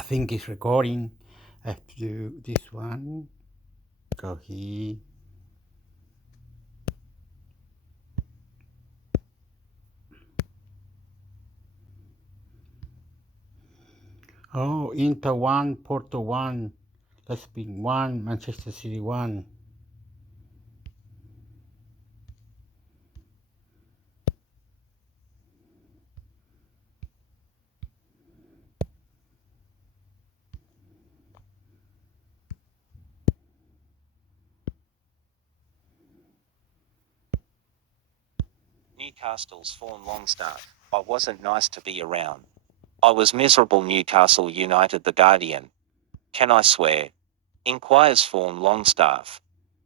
I think it's recording. I have to do this one. Go here. Oh, Inter 1, Porto 1, Leipzig 1, Manchester City 1. Newcastle's form Longstaff. I wasn't nice to be around. I was miserable. Newcastle United. The Guardian. Can I swear? Inquires form Longstaff.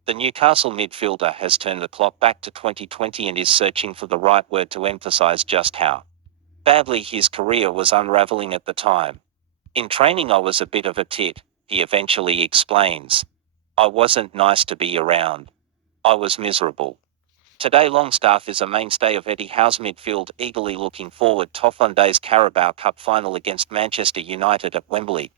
The Newcastle midfielder has turned the clock back to 2020 and is searching for the right word to emphasize just how badly his career was unraveling at the time. In training I was a bit of a tit, he eventually explains. I wasn't nice to be around. I was miserable. Today Longstaff is a mainstay of Eddie Howe's midfield, eagerly looking forward to Sunday's Carabao Cup final against Manchester United at Wembley.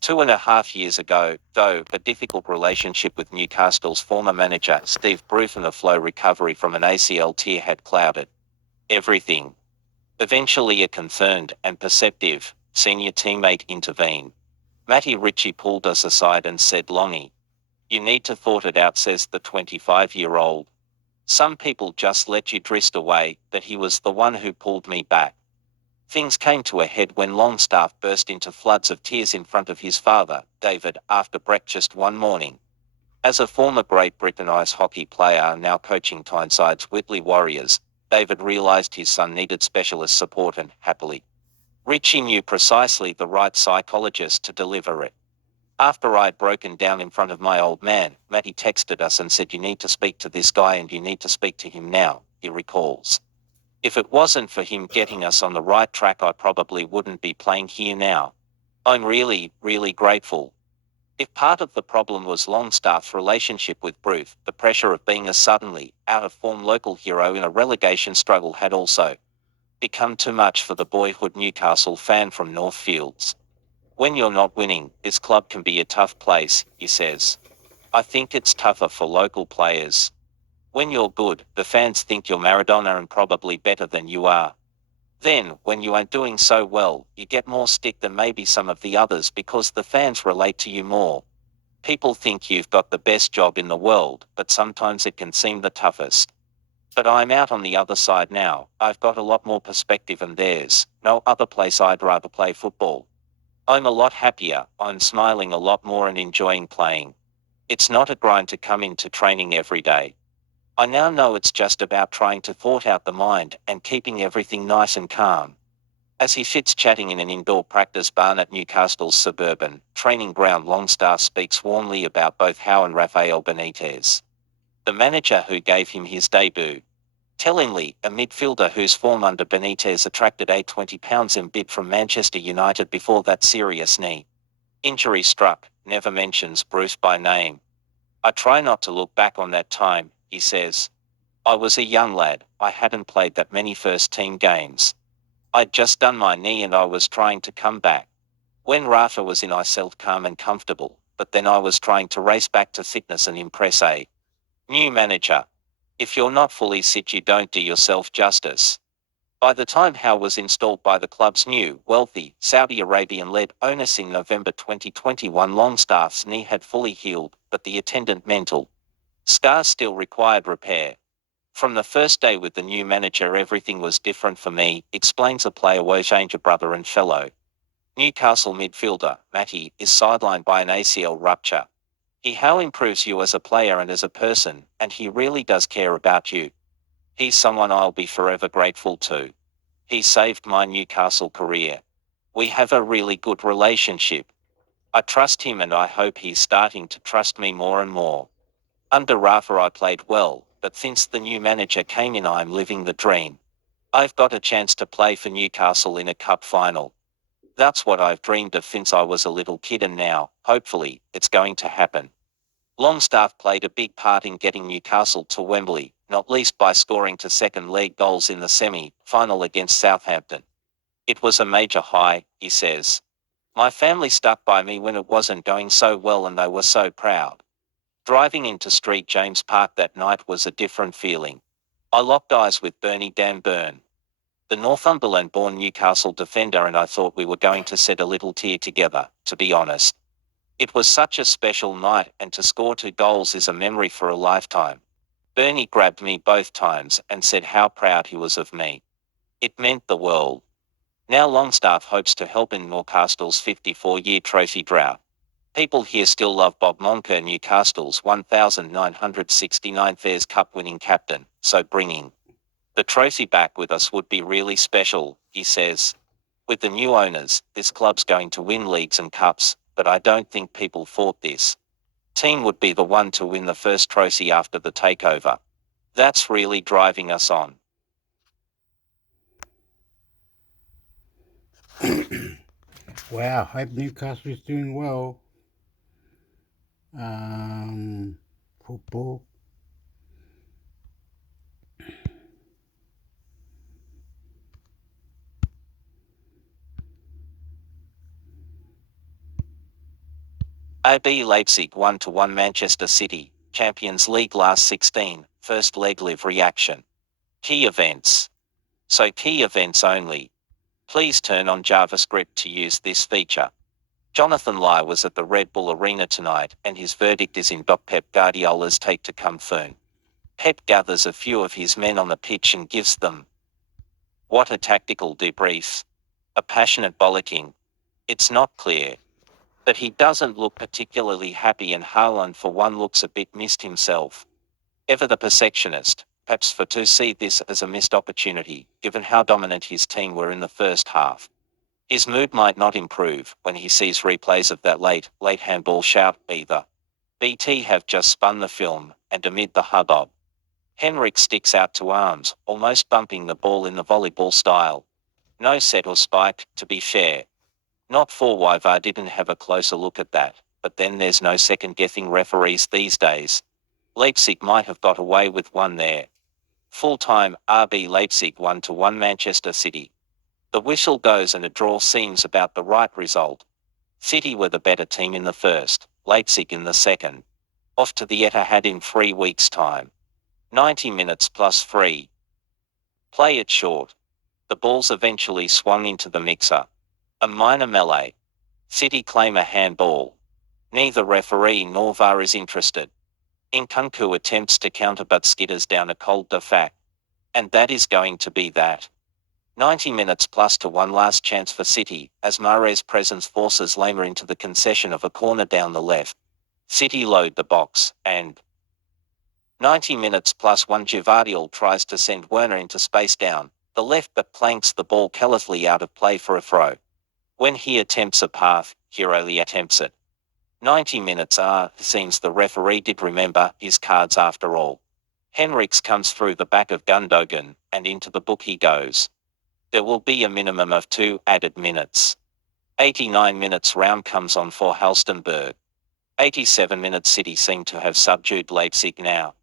2.5 years ago, though, a difficult relationship with Newcastle's former manager Steve Bruce and the slow recovery from an ACL tear had clouded everything. Eventually a concerned and perceptive senior teammate intervened. Matty Ritchie pulled us aside and said, Longy, you need to thought it out, says the 25-year-old. Some people just let you drift away, but he was the one who pulled me back. Things came to a head when Longstaff burst into floods of tears in front of his father, David, after breakfast one morning. As a former Great Britain ice hockey player now coaching Tynesyde's Whitley Warriors, David realised his son needed specialist support and, happily, Ritchie knew precisely the right psychologist to deliver it. After I'd broken down in front of my old man, Matty texted us and said, you need to speak to this guy and you need to speak to him now, he recalls. If it wasn't for him getting us on the right track, I probably wouldn't be playing here now. I'm really, really grateful. If part of the problem was Longstaff's relationship with Bruce, the pressure of being a suddenly out-of-form local hero in a relegation struggle had also become too much for the boyhood Newcastle fan from Northfields. When you're not winning, this club can be a tough place, he says. I think it's tougher for local players. When you're good, the fans think you're Maradona and probably better than you are. Then, when you aren't doing so well, you get more stick than maybe some of the others because the fans relate to you more. People think you've got the best job in the world, but sometimes it can seem the toughest. But I'm out on the other side now. I've got a lot more perspective and there's no other place I'd rather play football. I'm a lot happier, I'm smiling a lot more and enjoying playing. It's not a grind to come into training every day. I now know it's just about trying to thought out the mind and keeping everything nice and calm. As he sits chatting in an indoor practice barn at Newcastle's suburban training ground, Longstaff speaks warmly about both Howe and Rafael Benitez, the manager who gave him his debut. Tellingly, a midfielder whose form under Benitez attracted a £20 in bid from Manchester United before that serious knee injury struck, never mentions Bruce by name. I try not to look back on that time, he says. I was a young lad, I hadn't played that many first-team games. I'd just done my knee and I was trying to come back. When Rafa was in I felt calm and comfortable, but then I was trying to race back to fitness and impress a new manager. If you're not fully fit, you don't do yourself justice. By the time Howe was installed by the club's new, wealthy, Saudi Arabian-led owners in November 2021, Longstaff's knee had fully healed, but the attendant mental scars still required repair. From the first day with the new manager, everything was different for me, explains a player Wojciech brother and fellow Newcastle midfielder, Matty, is sidelined by an ACL rupture. How improves you as a player and as a person, and he really does care about you. He's someone I'll be forever grateful to. He saved my Newcastle career. We have a really good relationship. I trust him and I hope he's starting to trust me more and more. Under Rafa I played well, but since the new manager came in I'm living the dream. I've got a chance to play for Newcastle in a cup final. That's what I've dreamed of since I was a little kid and now, hopefully, it's going to happen. Longstaff played a big part in getting Newcastle to Wembley, not least by scoring 2 second-leg goals in the semi-final against Southampton. It was a major high, he says. My family stuck by me when it wasn't going so well and they were so proud. Driving into Street James Park that night was a different feeling. I locked eyes with Bernie Dan Byrne, the Northumberland-born Newcastle defender, and I thought we were going to shed a little tear together, to be honest. It was such a special night, and to score 2 goals is a memory for a lifetime. Bernie grabbed me both times and said how proud he was of me. It meant the world. Now Longstaff hopes to help in Newcastle's 54-year trophy drought. People here still love Bob Moncur, Newcastle's 1969 Fairs Cup winning captain, so bringing the trophy back with us would be really special, he says. With the new owners, this club's going to win leagues and cups, but I don't think people thought this team would be the one to win the first trophy after the takeover. That's really driving us on. Wow, hope Newcastle is doing well. Football. RB Leipzig 1-1 Manchester City, Champions League last 16, first leg live reaction. Key events. So key events only. Please turn on JavaScript to use this feature. Jonathan Lai was at the Red Bull Arena tonight, and his verdict is in. Pep Guardiola's take to come soon. Pep gathers a few of his men on the pitch and gives them what a tactical debrief. A passionate bollocking. It's not clear. But he doesn't look particularly happy, and Haaland for one looks a bit missed himself. Ever the perfectionist, perhaps for to see this as a missed opportunity, given how dominant his team were in the first half. His mood might not improve when he sees replays of that late handball shout either. BT have just spun the film, and amid the hubbub, Henrik sticks out to arms, almost bumping the ball in the volleyball style. No set or spike, to be fair. Not for why VAR didn't have a closer look at that, but then there's no second-guessing referees these days. Leipzig might have got away with one there. Full-time, RB Leipzig 1-1 Manchester City. The whistle goes and a draw seems about the right result. City were the better team in the first, Leipzig in the second. Off to the Etihad in 3 weeks' time. 90 minutes plus free. Play it short. The ball's eventually swung into the mixer. A minor melee. City claim a handball. Neither referee nor VAR is interested. Nkunku attempts to counter but skitters down a cold de facto. And that is going to be that. 90 minutes plus to one last chance for City, as Mahrez's presence forces Lema into the concession of a corner down the left. City load the box, and 90 minutes plus one Gvardiol tries to send Werner into space down the left but planks the ball carelessly out of play for a throw. When he attempts a path, he only attempts it. 90 minutes seems the referee did remember his cards after all. Henriks comes through the back of Gundogan, and into the book he goes. There will be a minimum of 2 added minutes. 89 minutes round comes on for Halstenberg. 87 minutes City seem to have subdued Leipzig now.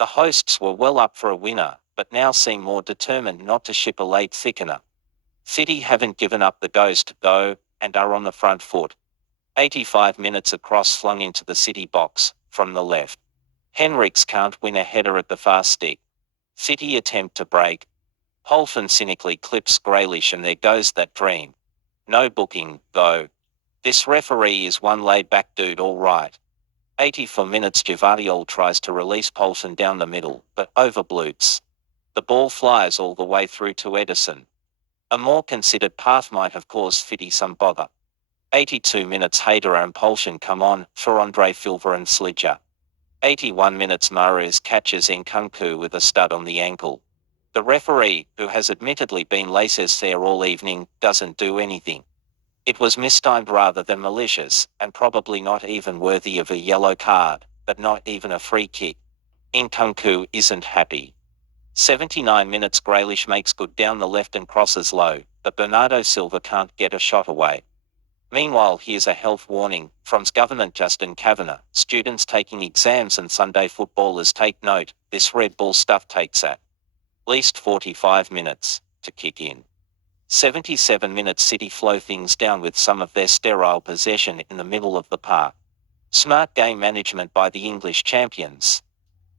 The hosts were well up for a winner, but now seem more determined not to ship a late thickener. City haven't given up the ghost, though, and are on the front foot. 85 minutes a cross flung into the City box, from the left. Henriks can't win a header at the far stick. City attempt to break. Holfen cynically clips Grealish and there goes that dream. No booking, though. This referee is one laid-back dude all right. 84 minutes Gvardiol tries to release Poulsen down the middle, but overblutes. The ball flies all the way through to Ederson. A more considered path might have caused City some bother. 82 minutes Hector and Poulsen come on, for Andre Silva and Slidger. 81 minutes Mahrez catches Nkunku with a stud on the ankle. The referee, who has admittedly been laissez-faire all evening, doesn't do anything. It was mistimed rather than malicious, and probably not even worthy of a yellow card, but not even a free kick. Nkunku isn't happy. 79 minutes Grealish makes good down the left and crosses low, but Bernardo Silva can't get a shot away. Meanwhile, here's a health warning from Government Justin Kavanagh. Students taking exams and Sunday footballers take note, this Red Bull stuff takes at least 45 minutes to kick in. 77 minutes City slow things down with some of their sterile possession in the middle of the park. Smart game management by the English champions.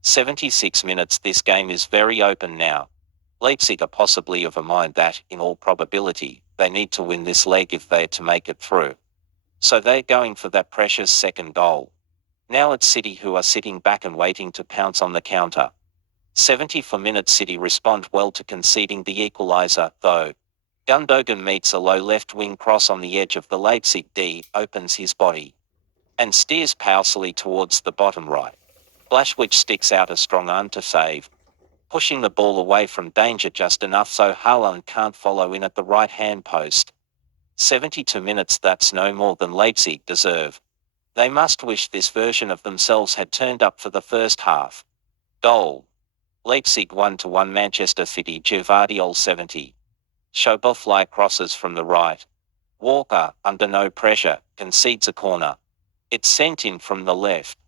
76 minutes This game is very open now. Leipzig are possibly of a mind that, in all probability, they need to win this leg if they're to make it through. So they're going for that precious second goal. Now it's City who are sitting back and waiting to pounce on the counter. 74 minutes City respond well to conceding the equaliser, though. Gundogan meets a low left wing cross on the edge of the Leipzig D, opens his body, and steers powerfully towards the bottom right. Blashwich sticks out a strong arm to save, pushing the ball away from danger just enough so Haaland can't follow in at the right-hand post. 72 minutes That's no more than Leipzig deserve. They must wish this version of themselves had turned up for the first half. Goal. Leipzig 1-1 Manchester City Gvardiol 70. Szoboszlai crosses from the right. Walker, under no pressure, concedes a corner. It's sent in from the left.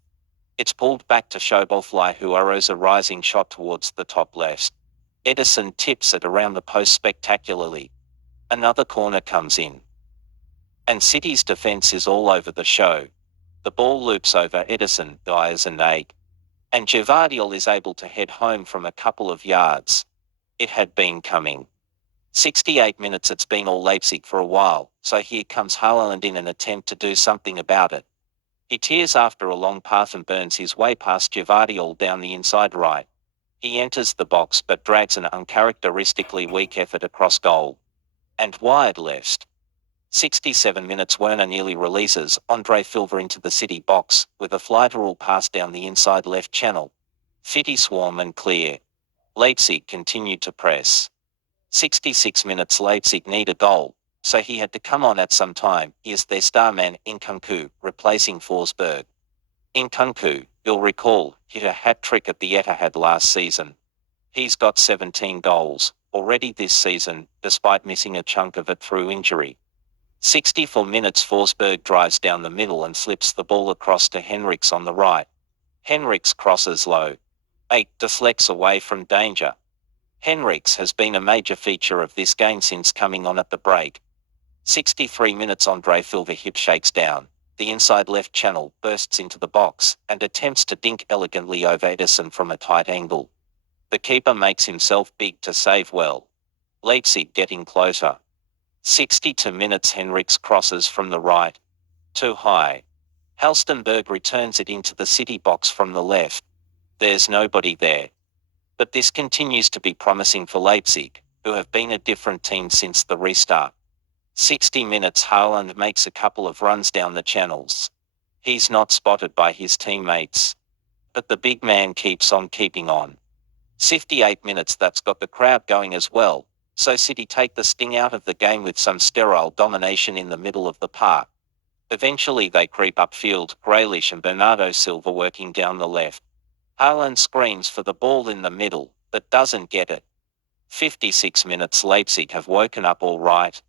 It's pulled back to Szoboszlai who arrows a rising shot towards the top left. Ederson tips it around the post spectacularly. Another corner comes in. And City's defence is all over the show. The ball loops over Ederson, dies an egg. And Gvardiol is able to head home from a couple of yards. It had been coming. 68 minutes It's been all Leipzig for a while, so here comes Haaland in an attempt to do something about it. He tears after a long path and burns his way past Gvardiol down the inside right. He enters the box but drags an uncharacteristically weak effort across goal. And wide left. 67 minutes Werner nearly releases Andre Silva into the City box, with a fly-to-rule pass down the inside left channel. City swarm and clear. Leipzig continued to press. 66 minutes Leipzig need a goal, so he had to come on at some time. Here's their star man, Nkunku, replacing Forsberg. Nkunku, you'll recall, hit a hat-trick at the Etihad last season. He's got 17 goals already this season, despite missing a chunk of it through injury. 64 minutes Forsberg drives down the middle and flips the ball across to Henrichs on the right. Henrichs crosses low. 8 deflects away from danger. Henrichs has been a major feature of this game since coming on at the break. 63 minutes Andre Silva hip shakes down. The inside left channel bursts into the box and attempts to dink elegantly over Ederson from a tight angle. The keeper makes himself big to save well. Leipzig getting closer. 62 minutes Henrichs crosses from the right. Too high. Halstenberg returns it into the City box from the left. There's nobody there. But this continues to be promising for Leipzig, who have been a different team since the restart. 60 minutes Haaland makes a couple of runs down the channels. He's not spotted by his teammates. But the big man keeps on keeping on. 58 minutes That's got the crowd going as well, so City take the sting out of the game with some sterile domination in the middle of the park. Eventually they creep upfield, Grealish and Bernardo Silva working down the left. Haaland screams for the ball in the middle, but doesn't get it. 56 minutes Leipzig have woken up all right.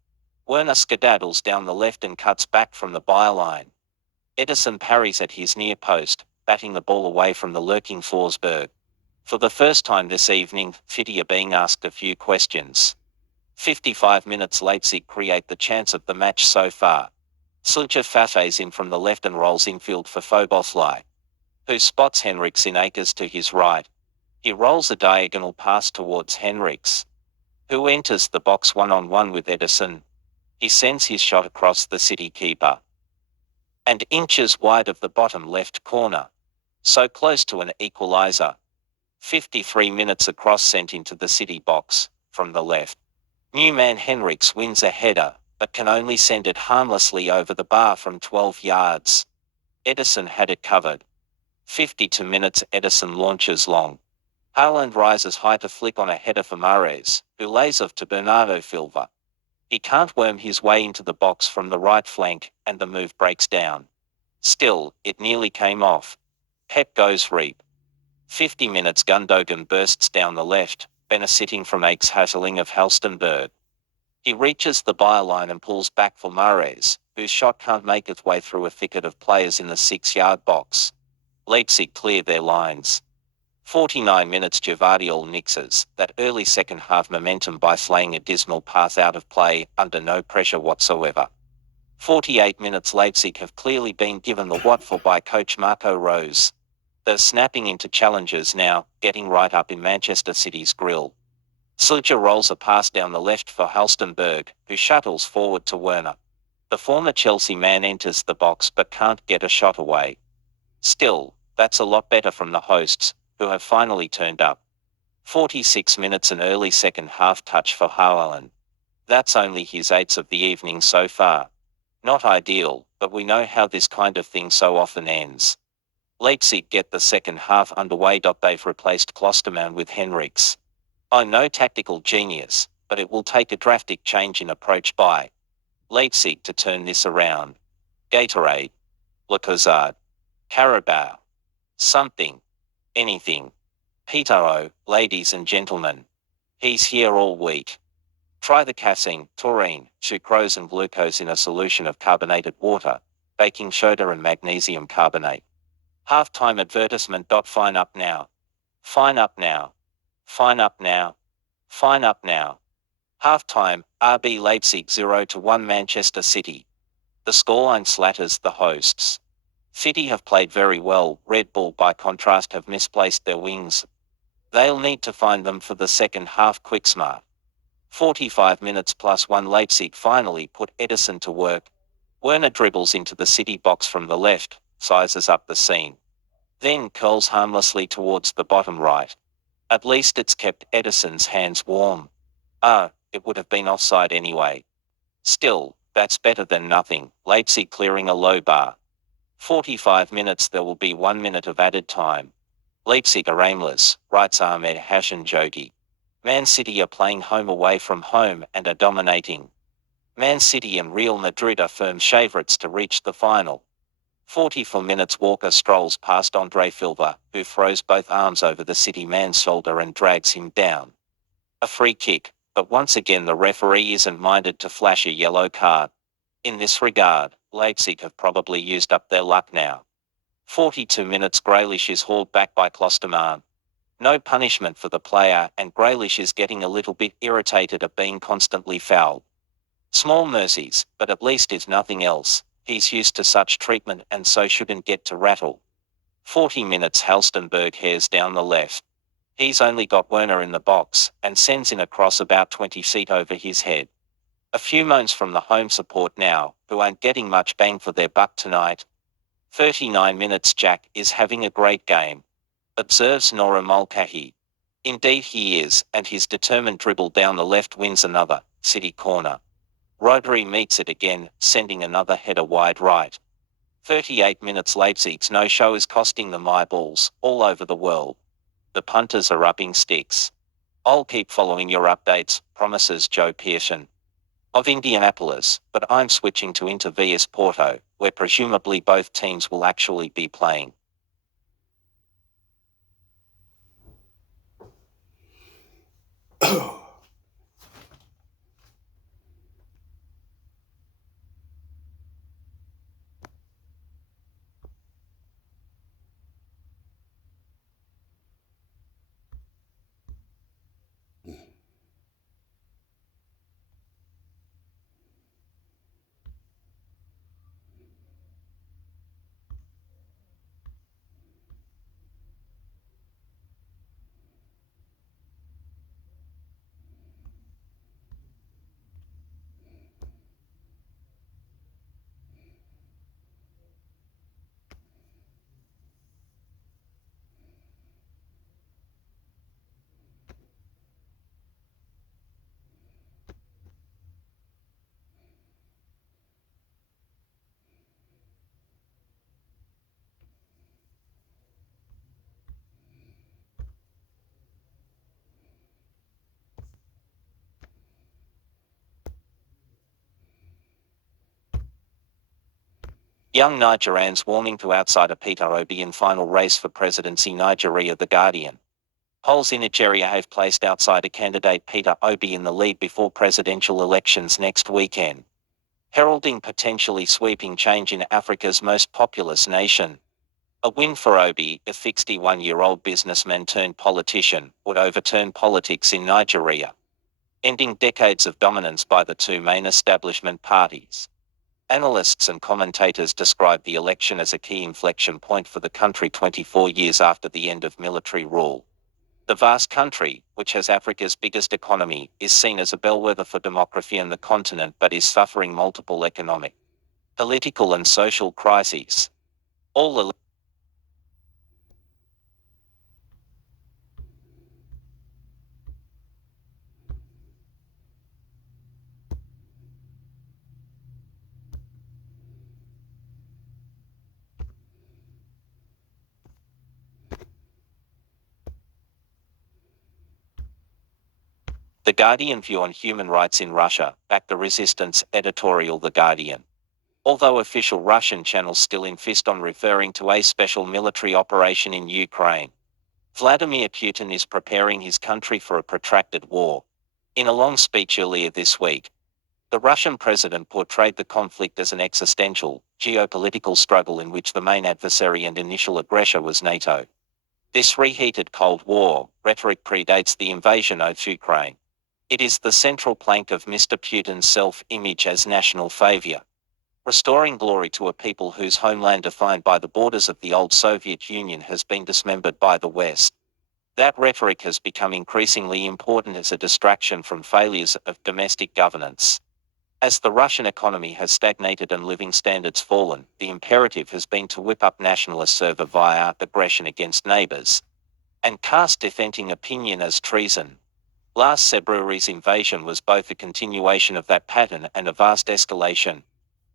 Werner skedaddles down the left and cuts back from the byline. Ederson parries at his near post, batting the ball away from the lurking Forsberg. For the first time this evening, City are being asked a few questions. 55 minutes Leipzig create the chance of the match so far. Sluncher Fafe's in from the left and rolls infield for Szoboszlai, who spots Henrichs in acres to his right. He rolls a diagonal pass towards Henrichs, who enters the box one-on-one with Ederson. He sends his shot across the City keeper and inches wide of the bottom left corner, so close to an equaliser. 53 minutes a cross sent into the City box from the left. New man Henrichs wins a header, but can only send it harmlessly over the bar from 12 yards. Ederson had it covered. 52 minutes Ederson launches long. Haaland rises high to flick on a header for Mahrez, who lays off to Bernardo Silva. He can't worm his way into the box from the right flank, and the move breaks down. Still, it nearly came off. Pep goes reap. 50 minutes Gundogan bursts down the left, benefiting from Ake's hassling of Halstenberg. He reaches the byline and pulls back for Mahrez, whose shot can't make its way through a thicket of players in the 6-yard box. Leipzig clear their lines. 49 minutes Gvardiol nixes that early second half momentum by flaying a dismal path out of play under no pressure whatsoever. 48 minutes Leipzig have clearly been given the what for by coach Marco Rose. They're snapping into challenges now, getting right up in Manchester City's grill. Suja rolls a pass down the left for Halstenberg, who shuttles forward to Werner. The former Chelsea man enters the box but can't get a shot away. Still, that's a lot better from the hosts, who have finally turned up. 46 minutes an early second half touch for Haaland. That's only his 8th of the evening so far. Not ideal, but we know how this kind of thing so often ends. Leipzig get the second half underway. They've replaced Klostermann with Henrichs. I'm no tactical genius, but it will take a drastic change in approach by Leipzig to turn this around. Gatorade. Lacazette. Carabao. Something. Anything. Peter O, ladies and gentlemen. He's here all week. Try the casein, taurine, sucrose and glucose in a solution of carbonated water, baking soda and magnesium carbonate. Halftime advertisement. Fine up now. Fine up now. Fine up now. Fine up now. Halftime, RB Leipzig 0-1 Manchester City. The scoreline slatters the hosts. City have played very well. Red Bull by contrast have misplaced their wings. They'll need to find them for the second half. Quick smart. 45 minutes plus 1 Leipzig finally put Edison to work. Werner dribbles into the City box from the left, sizes up the scene. Then curls harmlessly towards the bottom right. At least it's kept Edison's hands warm. It would have been offside anyway. Still, that's better than nothing. Leipzig clearing a low bar. 45 minutes there will be 1 minute of added time. Leipzig are aimless, writes Ahmed Hassan Jogi. Man City are playing home away from home and are dominating. Man City and Real Madrid are firm favourites to reach the final. 44 minutes Walker strolls past Andre Silva, who throws both arms over the City man's shoulder and drags him down. A free kick, but once again the referee isn't minded to flash a yellow card. In this regard, Leipzig have probably used up their luck now. 42 minutes Grealish is hauled back by Klostermann. No punishment for the player and Grealish is getting a little bit irritated at being constantly fouled. Small mercies, but at least if nothing else, he's used to such treatment and so shouldn't get to rattle. 40 minutes Halstenberg hairs down the left. He's only got Werner in the box and sends in a cross about 20 feet over his head. A few moans from the home support now, who aren't getting much bang for their buck tonight. 39 minutes Jack is having a great game. Observes Nora Mulcahy. Indeed he is, and his determined dribble down the left wins another City corner. Rodri meets it again, sending another header wide right. 38 minutes Leipzig's no-show is costing them eyeballs all over the world. The punters are upping sticks. I'll keep following your updates, promises Joe Pearson of Indianapolis, but I'm switching to Inter vs Porto, where presumably both teams will actually be playing. Young Nigerians warming to outsider Peter Obi in final race for presidency. Nigeria. The Guardian. Polls in Nigeria have placed outsider candidate Peter Obi in the lead before presidential elections next weekend, heralding potentially sweeping change in Africa's most populous nation. A win for Obi, a 61-year-old businessman turned politician, would overturn politics in Nigeria, ending decades of dominance by the two main establishment parties. Analysts and commentators describe the election as a key inflection point for the country 24 years after the end of military rule. The vast country, which has Africa's biggest economy, is seen as a bellwether for demography in the continent but is suffering multiple economic, political and social crises. All The Guardian view on human rights in Russia, back the resistance, editorial The Guardian. Although official Russian channels still insist on referring to a special military operation in Ukraine, Vladimir Putin is preparing his country for a protracted war. In a long speech earlier this week, the Russian president portrayed the conflict as an existential, geopolitical struggle in which the main adversary and initial aggressor was NATO. This reheated Cold War rhetoric predates the invasion of Ukraine. It is the central plank of Mr. Putin's self-image as national savior, restoring glory to a people whose homeland defined by the borders of the old Soviet Union has been dismembered by the West. That rhetoric has become increasingly important as a distraction from failures of domestic governance. As the Russian economy has stagnated and living standards fallen, the imperative has been to whip up nationalist fervor via aggression against neighbors and cast dissenting opinion as treason. Last February's invasion was both a continuation of that pattern and a vast escalation.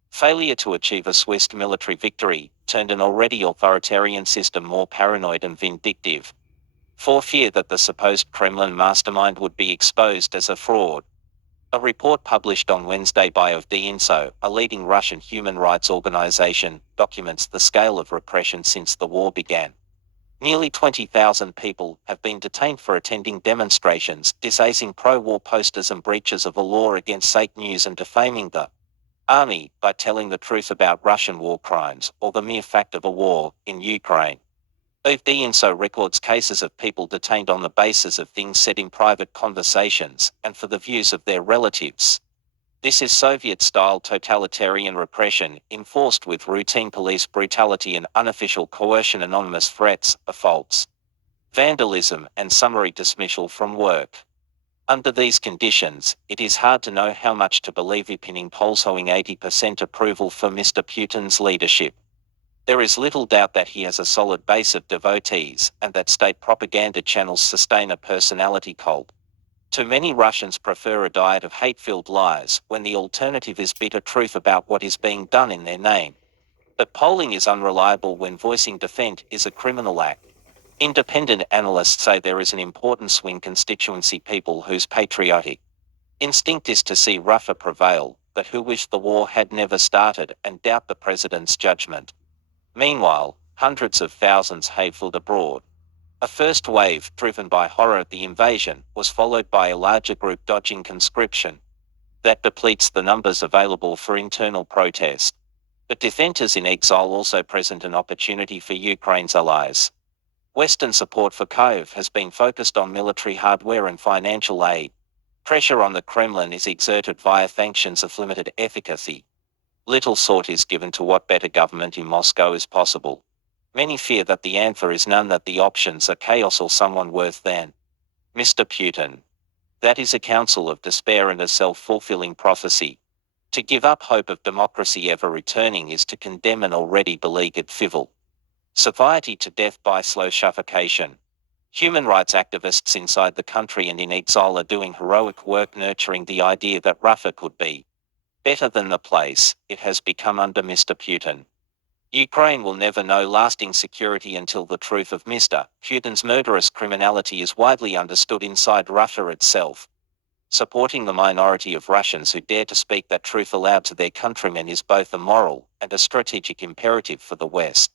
Failure to achieve a swift military victory turned an already authoritarian system more paranoid and vindictive, for fear that the supposed Kremlin mastermind would be exposed as a fraud. A report published on Wednesday by OVD-Info, a leading Russian human rights organization, documents the scale of repression since the war began. Nearly 20,000 people have been detained for attending demonstrations, defacing pro-war posters and breaches of a law against fake news and defaming the army by telling the truth about Russian war crimes or the mere fact of a war in Ukraine. OVD-Info records cases of people detained on the basis of things said in private conversations and for the views of their relatives. This is Soviet-style totalitarian repression, enforced with routine police brutality and unofficial coercion. Anonymous threats, assaults, vandalism, and summary dismissal from work. Under these conditions, it is hard to know how much to believe. Opinion polls showing 80% approval for Mr. Putin's leadership. There is little doubt that he has a solid base of devotees, and that state propaganda channels sustain a personality cult. Too many Russians prefer a diet of hate-filled lies when the alternative is bitter truth about what is being done in their name. But polling is unreliable when voicing dissent is a criminal act. Independent analysts say there is an important swing constituency, people whose patriotic instinct is to see Russia prevail, but who wish the war had never started and doubt the president's judgment. Meanwhile, hundreds of thousands have fled abroad. A first wave, driven by horror at the invasion, was followed by a larger group dodging conscription. That depletes the numbers available for internal protest. But dissenters in exile also present an opportunity for Ukraine's allies. Western support for Kyiv has been focused on military hardware and financial aid. Pressure on the Kremlin is exerted via sanctions of limited efficacy. Little thought is given to what better government in Moscow is possible. Many fear that the answer is none, that the options are chaos or someone worse than Mr. Putin. That is a counsel of despair and a self-fulfilling prophecy. To give up hope of democracy ever returning is to condemn an already beleaguered civil society to death by slow suffocation. Human rights activists inside the country and in exile are doing heroic work nurturing the idea that Russia could be better than the place it has become under Mr. Putin. Ukraine will never know lasting security until the truth of Mr. Putin's murderous criminality is widely understood inside Russia itself. Supporting the minority of Russians who dare to speak that truth aloud to their countrymen is both a moral and a strategic imperative for the West.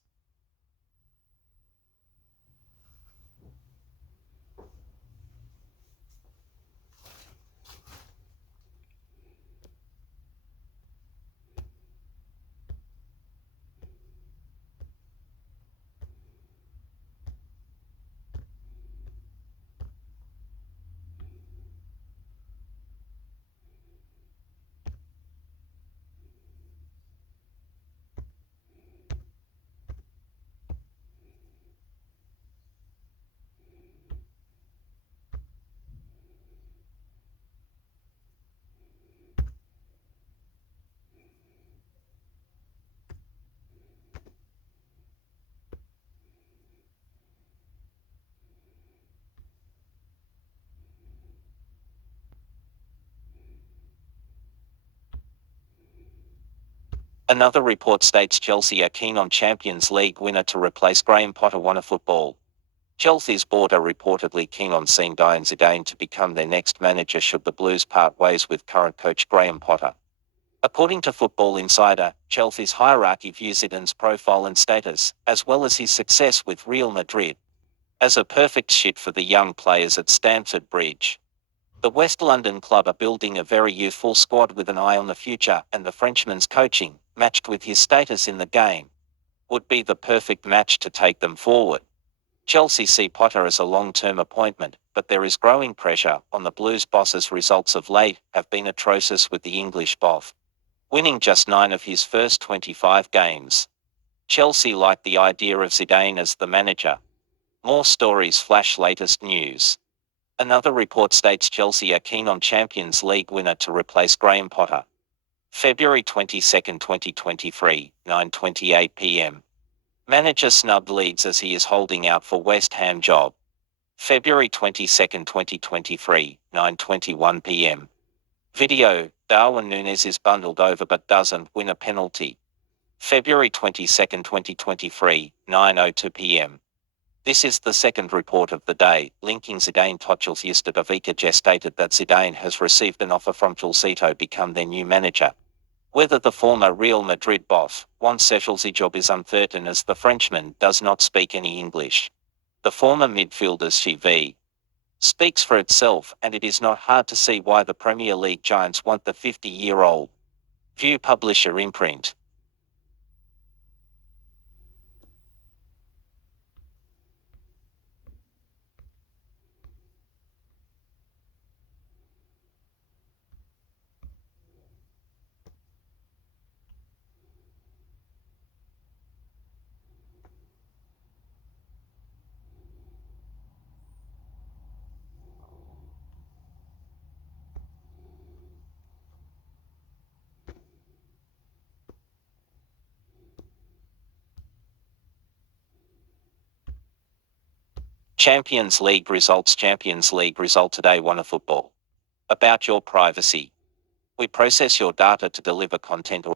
Another report states Chelsea are keen on Champions League winner to replace Graham Potter. Wanna football. Chelsea's board are reportedly keen on seeing Zidane to become their next manager should the Blues part ways with current coach Graham Potter. According to Football Insider, Chelsea's hierarchy views Zidane's profile and status, as well as his success with Real Madrid, as a perfect fit for the young players at Stamford Bridge. The West London club are building a very youthful squad with an eye on the future, and the Frenchman's coaching, matched with his status in the game, would be the perfect match to take them forward. Chelsea see Potter as a long-term appointment, but there is growing pressure on the Blues boss's results of late have been atrocious, with the English boss winning just 9 of his first 25 games. Chelsea like the idea of Zidane as the manager. More stories flash latest news. Another report states Chelsea are keen on Champions League winner to replace Graham Potter. February 22, 2023, 9:28 p.m. Manager snubbed Leeds as he is holding out for West Ham job. February 22, 2023, 9:21 p.m. Video, Darwin Núñez is bundled over but doesn't win a penalty. February 22, 2023, 9:02 p.m. This is the second report of the day, linking Zidane to Chelsea. Yesterday stated that Zidane has received an offer from Chelsea to become their new manager. Whether the former Real Madrid boss wants Chelsea's job is uncertain, as the Frenchman does not speak any English. The former midfielder's CV speaks for itself, and it is not hard to see why the Premier League giants want the 50-year-old. View publisher imprint. Champions League results. Champions League result today. Wanna football. About your privacy. We process your data to deliver content or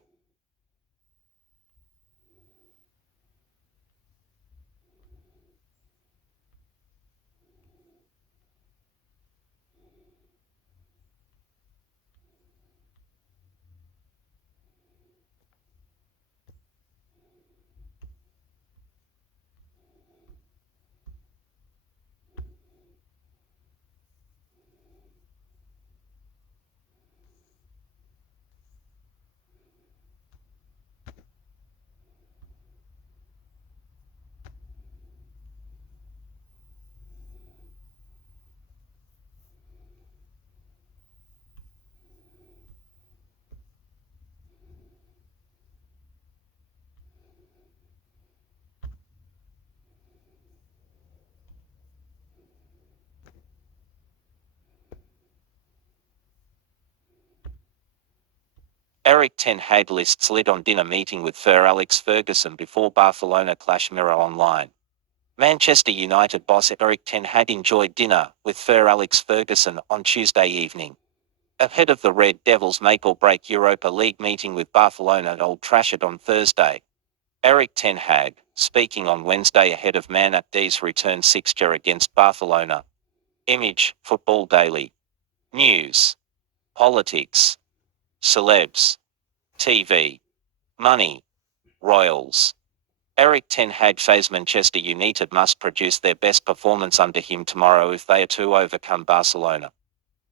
Erik ten Hag lists lid on dinner meeting with Sir Alex Ferguson before Barcelona clash. Mirror Online. Manchester United boss Erik ten Hag enjoyed dinner with Sir Alex Ferguson on Tuesday evening, ahead of the Red Devils' make-or-break Europa League meeting with Barcelona at Old Trafford on Thursday. Erik ten Hag, speaking on Wednesday ahead of Man at D's return fixture against Barcelona. Image, Football Daily. News. Politics. Celebs. TV. Money. Royals. Erik ten Hag says Manchester United must produce their best performance under him tomorrow if they are to overcome Barcelona.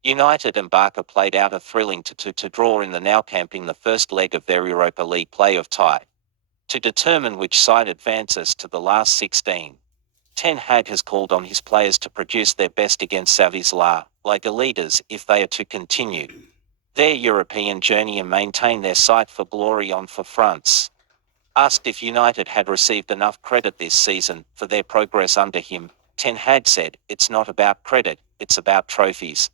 United and Barca played out a thrilling 2-2 draw in the Nou Camp in the first leg of their Europa League play-off tie to determine which side advances to the last 16. Ten Hag has called on his players to produce their best against Xavi's La Liga leaders if they are to continue their European journey and maintain their sight for glory on four fronts. Asked if United had received enough credit this season for their progress under him, Ten Hag said, "It's not about credit, it's about trophies.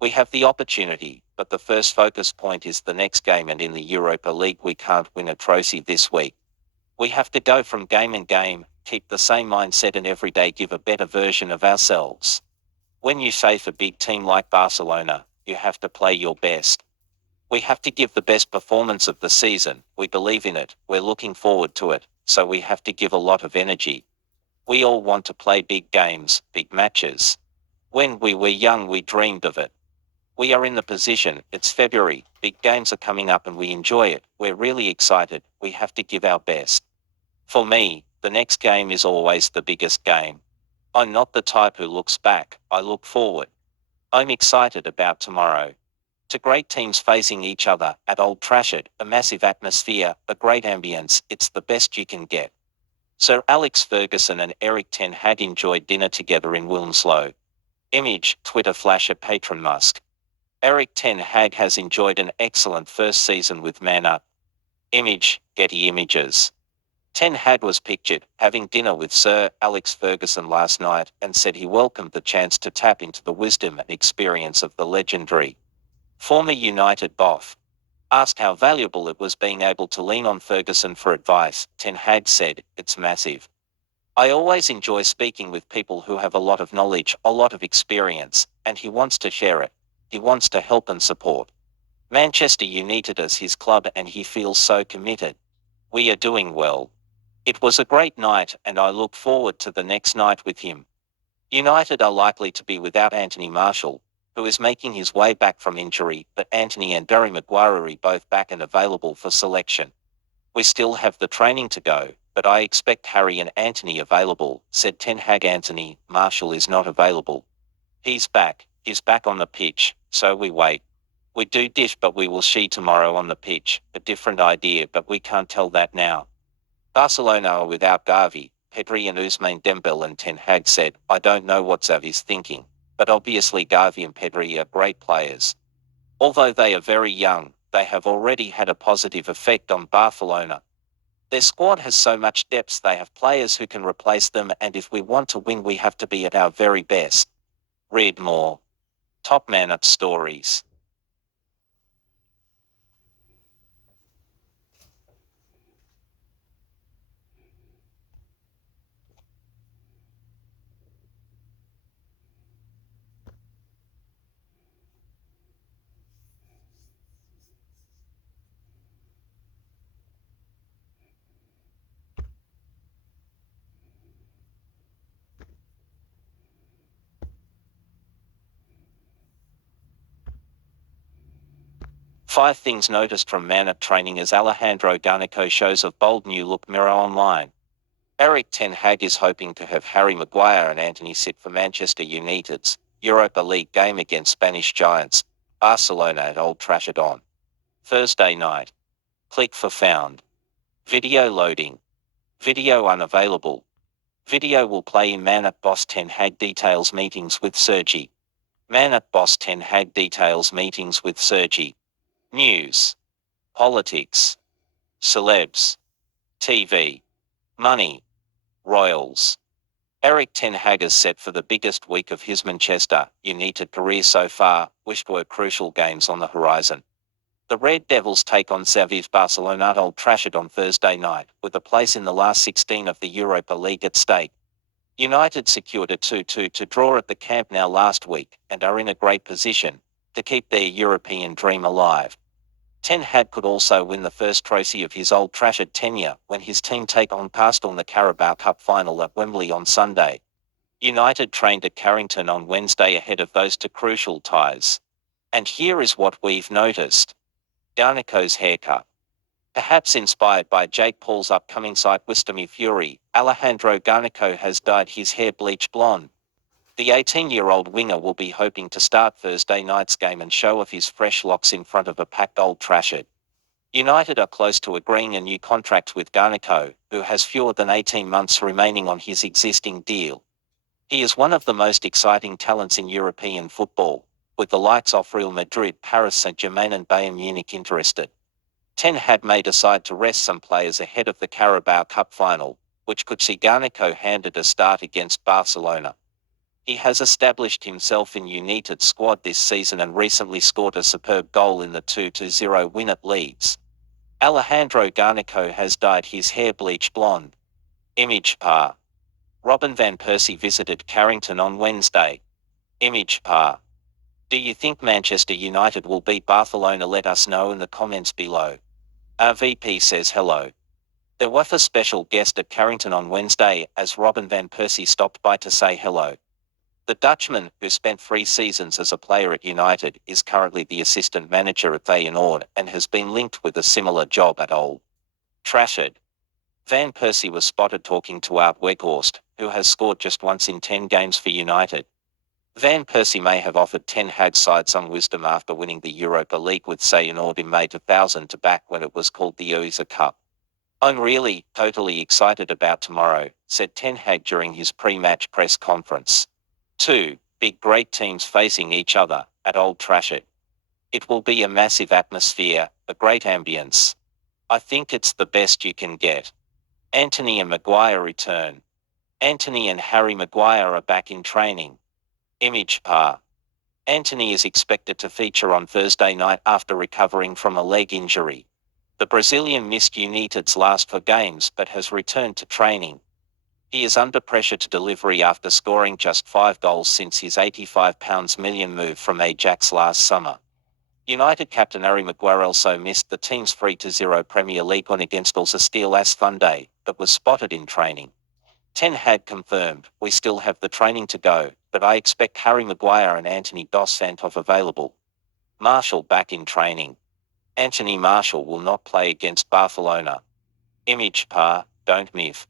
We have the opportunity, but the first focus point is the next game, and in the Europa League we can't win a trophy this week. We have to go from game and game, keep the same mindset, and every day give a better version of ourselves. When you face a big team like Barcelona, you have to play your best." We have to give the best performance of the season. We believe in it. We're looking forward to it. So we have to give a lot of energy. We all want to play big games, big matches. When we were young, we dreamed of it. We are in the position. It's February. Big games are coming up and we enjoy it. We're really excited. We have to give our best. For me, the next game is always the biggest game. I'm not the type who looks back. I look forward. I'm excited about tomorrow. To great teams facing each other at Old Trafford, a massive atmosphere, a great ambience, it's the best you can get. Sir Alex Ferguson and Eric Ten Hag enjoyed dinner together in Wilmslow. Image, Twitter flash at Patron Musk. Eric Ten Hag has enjoyed an excellent first season with Man Up. Image, Getty Images. Ten Hag was pictured having dinner with Sir Alex Ferguson last night and said he welcomed the chance to tap into the wisdom and experience of the legendary former United boss. Asked how valuable it was being able to lean on Ferguson for advice, Ten Hag said, "It's massive. I always enjoy speaking with people who have a lot of knowledge, a lot of experience, and he wants to share it. He wants to help and support Manchester United as his club and he feels so committed. We are doing well. It was a great night and I look forward to the next night with him." United are likely to be without Anthony Martial, who is making his way back from injury, but Anthony and Barry Maguire are both back and available for selection. "We still have the training to go, but I expect Harry and Anthony available," said Ten Hag. "Anthony Martial is not available. He's back on the pitch, so we wait. We do dish but we will see tomorrow on the pitch, a different idea but we can't tell that now." Barcelona are without Gavi, Pedri and Ousmane Dembele, and Ten Hag said, "I don't know what Xavi's thinking, but obviously Gavi and Pedri are great players. Although they are very young, they have already had a positive effect on Barcelona. Their squad has so much depth, they have players who can replace them, and if we want to win we have to be at our very best." Read more. Top Man Up Stories. Five things noticed from Man Up training as Alejandro Garnacho shows a bold new look. Mirror Online. Eric Ten Hag is hoping to have Harry Maguire and Anthony sit for Manchester United's Europa League game against Spanish giants Barcelona at Old Trafford on Thursday night. Click for found. Video loading. Video unavailable. Video will play in Man Up boss Ten Hag details meetings with Sergi. Man Up boss Ten Hag details meetings with Sergi. News. Politics. Celebs. TV. Money. Royals. Eric Ten Hag is set for the biggest week of his Manchester United career so far, wished were crucial games on the horizon. The Red Devils take on Xavi's Barcelona at Old Trafford on Thursday night, with a place in the last 16 of the Europa League at stake. United secured a 2-2 draw at the Camp Nou last week, and are in a great position to keep their European dream alive. Ten Hag could also win the first trophy of his Old Trafford tenure when his team take on Castle in the Carabao Cup final at Wembley on Sunday. United trained at Carrington on Wednesday ahead of those two crucial ties. And here is what we've noticed. Garnacho's haircut. Perhaps inspired by Jake Paul's upcoming site Wistami Fury, Alejandro Garnacho has dyed his hair bleach blonde. The 18-year-old winger will be hoping to start Thursday night's game and show off his fresh locks in front of a packed Old Trafford. United are close to agreeing a new contract with Garnacho, who has fewer than 18 months remaining on his existing deal. He is one of the most exciting talents in European football, with the likes of Real Madrid, Paris Saint-Germain and Bayern Munich interested. Ten Hag may decide to rest some players ahead of the Carabao Cup final, which could see Garnacho handed a start against Barcelona. He has established himself in United's squad this season and recently scored a superb goal in the 2-0 win at Leeds. Alejandro Garnacho has dyed his hair bleach blonde. Image par. Robin van Persie visited Carrington on Wednesday. Image par. Do you think Manchester United will beat Barcelona? Let us know in the comments below. Our VP says hello. There was a special guest at Carrington on Wednesday as Robin van Persie stopped by to say hello. The Dutchman, who spent 3 seasons as a player at United, is currently the assistant manager at Feyenoord and has been linked with a similar job at Old Trafford. Van Persie was spotted talking to Wout Weghorst, who has scored just once in 10 games for United. Van Persie may have offered Ten Hag's side some wisdom after winning the Europa League with Feyenoord in May 2000 to back when it was called the UEFA Cup. "I'm really, totally excited about tomorrow," said Ten Hag during his pre-match press conference. 2 big great teams facing each other at Old Trafford. It will be a massive atmosphere, a great ambience. I think it's the best you can get. Anthony and Maguire return. Anthony and Harry Maguire are back in training. Image par. Anthony is expected to feature on Thursday night after recovering from a leg injury. The Brazilian missed United's last 4 games but has returned to training. He is under pressure to delivery after scoring just 5 goals since his £85 million move from Ajax last summer. United captain Harry Maguire also missed the team's 3-0 Premier League win against Ulster last Sunday, but was spotted in training. Ten Hag confirmed, "We still have the training to go, but I expect Harry Maguire and Anthony Dos Santos available." Martial back in training. Anthony Martial will not play against Barcelona. Image par, don't miss.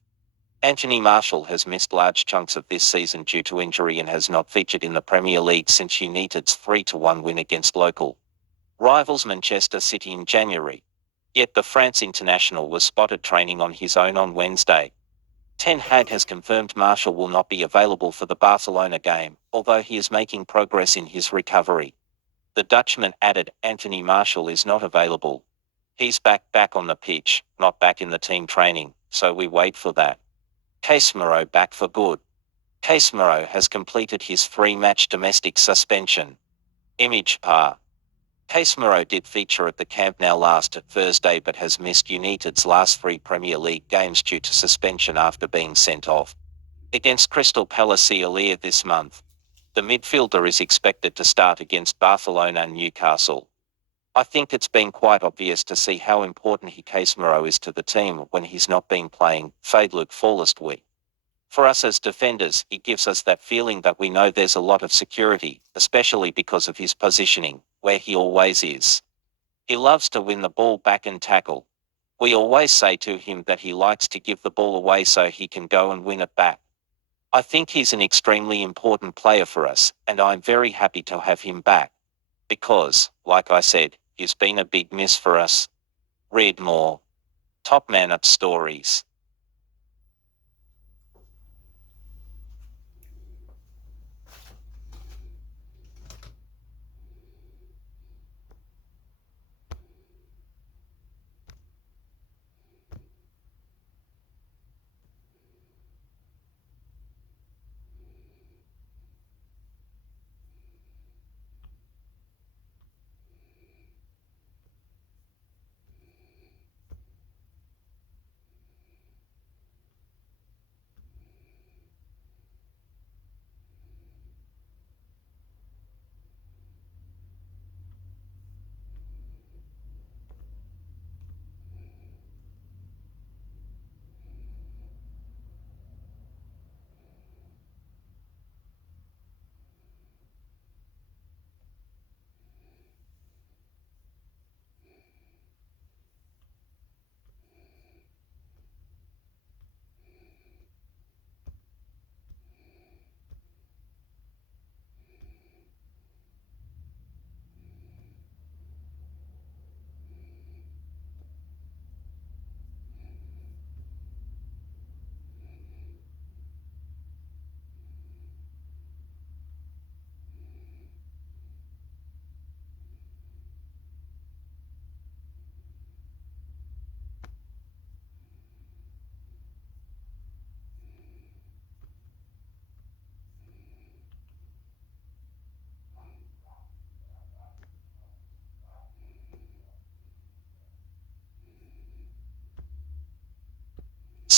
Anthony Martial has missed large chunks of this season due to injury and has not featured in the Premier League since United's 3-1 win against local rivals Manchester City in January. Yet the France international was spotted training on his own on Wednesday. Ten Hag has confirmed Martial will not be available for the Barcelona game, although he is making progress in his recovery. The Dutchman added, "Anthony Martial is not available. He's back on the pitch, not back in the team training, so we wait for that." Casemiro back for good. Casemiro has completed his 3-match domestic suspension. Image par. Casemiro did feature at the Camp Nou last Thursday but has missed United's last 3 Premier League games due to suspension after being sent off against Crystal Palace earlier this month. The midfielder is expected to start against Barcelona and Newcastle. "I think it's been quite obvious to see how important Casemiro is to the team when he's not been playing," Luke Forrest week. "For us as defenders, he gives us that feeling that we know there's a lot of security, especially because of his positioning, where he always is. He loves to win the ball back and tackle. We always say to him that he likes to give the ball away so he can go and win it back. I think he's an extremely important player for us, and I'm very happy to have him back. Because, like I said, he's been a big miss for us." Read more. Top Man Up Stories.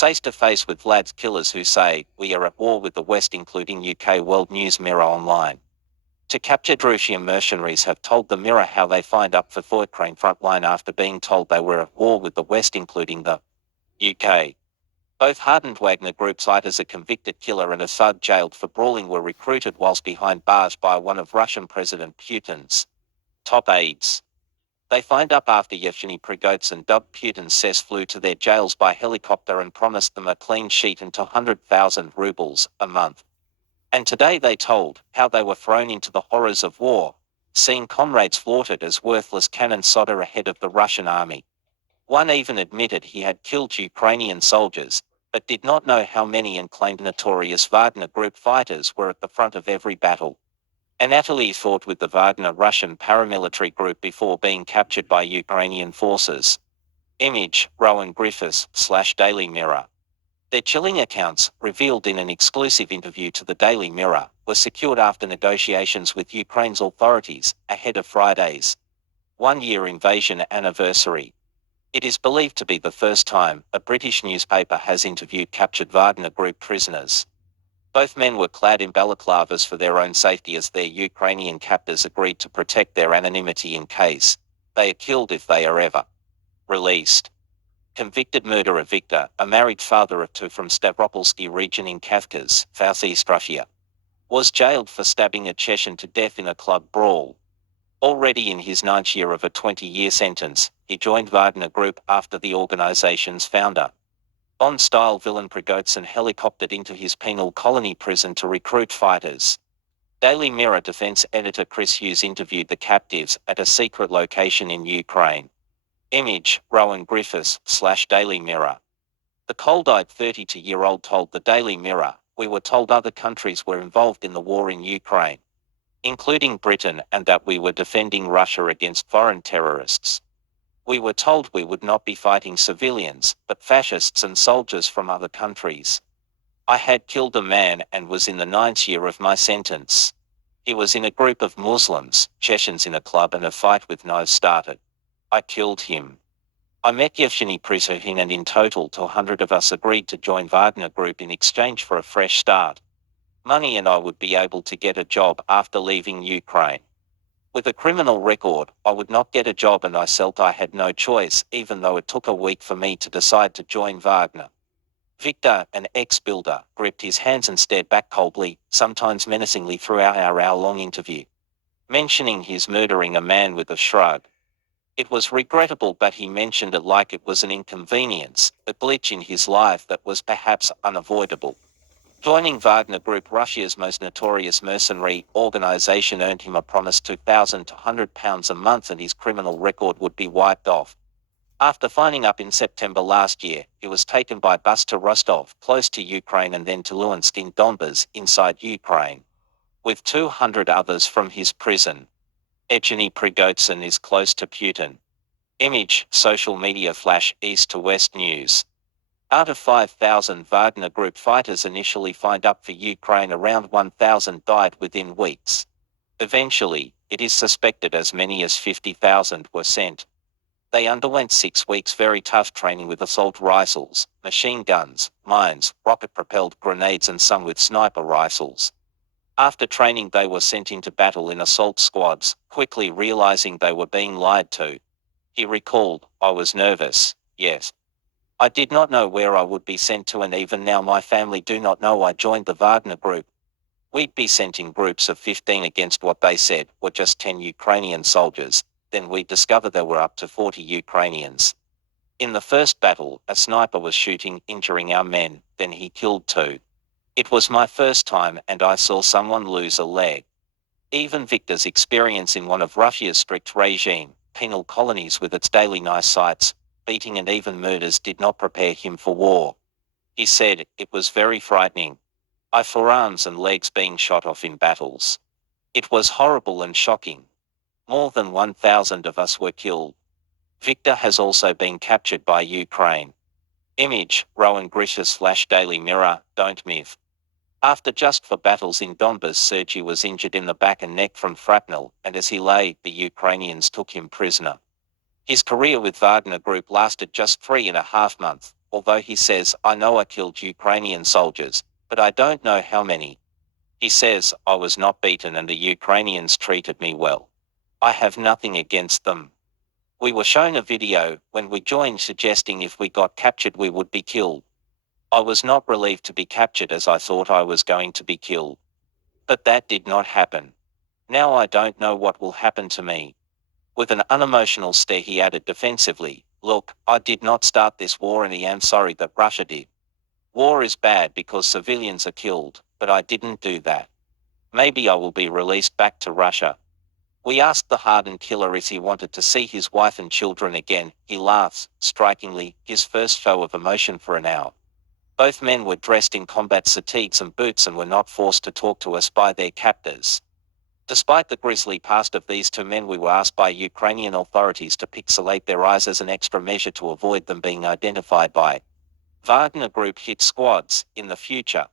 Face to face with Vlad's killers who say, "We are at war with the West," including UK World News Mirror Online. To captured Russian mercenaries have told the Mirror how they find up for the Ukraine frontline after being told they were at war with the West, including the UK. Both hardened Wagner Group fighters, a convicted killer and a thug jailed for brawling, were recruited whilst behind bars by one of Russian President Putin's top aides. They find up after Yevgeny Prigozhin, dubbed Putin's Ses, flew to their jails by helicopter and promised them a clean sheet and 200,000 rubles a month. And today they told how they were thrown into the horrors of war, seeing comrades slaughtered as worthless cannon solder ahead of the Russian army. One even admitted he had killed Ukrainian soldiers, but did not know how many, and claimed notorious Wagner Group fighters were at the front of every battle. Anatoly fought with the Wagner Russian paramilitary group before being captured by Ukrainian forces. Image, Rowan Griffiths / Daily Mirror. Their chilling accounts, revealed in an exclusive interview to the Daily Mirror, were secured after negotiations with Ukraine's authorities, ahead of Friday's one-year invasion anniversary. It is believed to be the first time a British newspaper has interviewed captured Wagner Group prisoners. Both men were clad in balaclavas for their own safety, as their Ukrainian captors agreed to protect their anonymity in case they are killed if they are ever released. Convicted murderer Victor, a married father of two from Stavropolsky region in Kavkaz, southeast Russia, was jailed for stabbing a Chechen to death in a club brawl. Already in his ninth year of a 20-year sentence, he joined Wagner Group after the organization's founder, Bond-style villain Prigozhin, helicoptered into his penal colony prison to recruit fighters. Daily Mirror defense editor Chris Hughes interviewed the captives at a secret location in Ukraine. Image, Rowan Griffiths / Daily Mirror. The cold-eyed 32-year-old told the Daily Mirror, "We were told other countries were involved in the war in Ukraine, including Britain, and that we were defending Russia against foreign terrorists. We were told we would not be fighting civilians, but fascists and soldiers from other countries. I had killed a man and was in the ninth year of my sentence. He was in a group of Muslims, Chechens, in a club, and a fight with knives started. I killed him. I met Yevgeny Prigozhin, and in total 200 of us agreed to join Wagner Group in exchange for a fresh start, money, and I would be able to get a job after leaving Ukraine. With a criminal record, I would not get a job, and I felt I had no choice, even though it took a week for me to decide to join Wagner." Victor, an ex-builder, gripped his hands and stared back coldly, sometimes menacingly, throughout our hour-long interview, mentioning his murdering a man with a shrug. It was regrettable, but he mentioned it like it was an inconvenience, a glitch in his life that was perhaps unavoidable. Joining Wagner Group, Russia's most notorious mercenary organization, earned him a promised £2,200 a month, and his criminal record would be wiped off. After signing up in September last year, he was taken by bus to Rostov, close to Ukraine, and then to Luhansk in Donbas, inside Ukraine, with 200 others from his prison. Yevgeny Prigozhin is close to Putin. Image, social media flash, east to west news. Out of 5,000 Wagner Group fighters initially signed up for Ukraine, around 1,000 died within weeks. Eventually, it is suspected as many as 50,000 were sent. They underwent 6 weeks very tough training with assault rifles, machine guns, mines, rocket-propelled grenades, and some with sniper rifles. After training, they were sent into battle in assault squads, quickly realizing they were being lied to. He recalled, "I was nervous, yes. I did not know where I would be sent to, and even now my family do not know I joined the Wagner Group. We'd be sent in groups of 15 against what they said were just 10 Ukrainian soldiers, then we'd discover there were up to 40 Ukrainians. In the first battle, a sniper was shooting, injuring our men, then he killed 2. It was my first time, and I saw someone lose a leg." Even Victor's experience in one of Russia's strict regime penal colonies with its daily knife sights, beating, and even murders did not prepare him for war. He said, "It was very frightening. I saw arms and legs being shot off in battles. It was horrible and shocking. More than 1,000 of us were killed." Victor has also been captured by Ukraine. Image, Rowan Griffiths / Daily Mirror, don't myth. After just 4 battles in Donbas, Sergei was injured in the back and neck from shrapnel, and as he lay, the Ukrainians took him prisoner. His career with Wagner Group lasted just 3.5 months, although he says, "I know I killed Ukrainian soldiers, but I don't know how many." He says, I was not beaten and the Ukrainians treated me well. I have nothing against them. We were shown a video when we joined suggesting if we got captured we would be killed. I was not relieved to be captured as I thought I was going to be killed. But that did not happen. Now I don't know what will happen to me. With an unemotional stare he added defensively, look, I did not start this war and I am sorry that Russia did. War is bad because civilians are killed, but I didn't do that. Maybe I will be released back to Russia. We asked the hardened killer if he wanted to see his wife and children again. He laughs, strikingly, his first show of emotion for an hour. Both men were dressed in combat fatigues and boots and were not forced to talk to us by their captors. Despite the grisly past of these two men, we were asked by Ukrainian authorities to pixelate their eyes as an extra measure to avoid them being identified by Wagner Group hit squads in the future.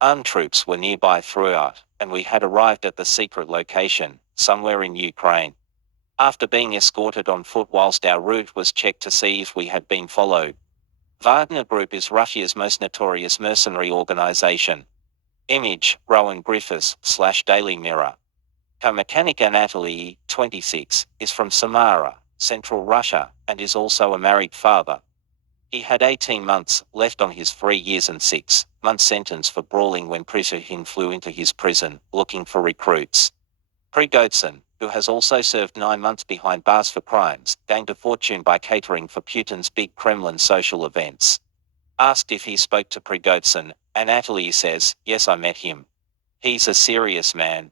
Armed troops were nearby throughout, and we had arrived at the secret location, somewhere in Ukraine. After being escorted on foot whilst our route was checked to see if we had been followed. Wagner Group is Russia's most notorious mercenary organization. Image, Rowan Griffiths, /Daily Mirror. Co-mechanic Anatoly, 26, is from Samara, Central Russia, and is also a married father. He had 18 months left on his 3 years and 6-month sentence for brawling when Prigozhin flew into his prison, looking for recruits. Prigozhin, who has also served 9 months behind bars for crimes, gained a fortune by catering for Putin's big Kremlin social events. Asked if he spoke to Prigozhin, Anatoly says, yes, I met him. He's a serious man.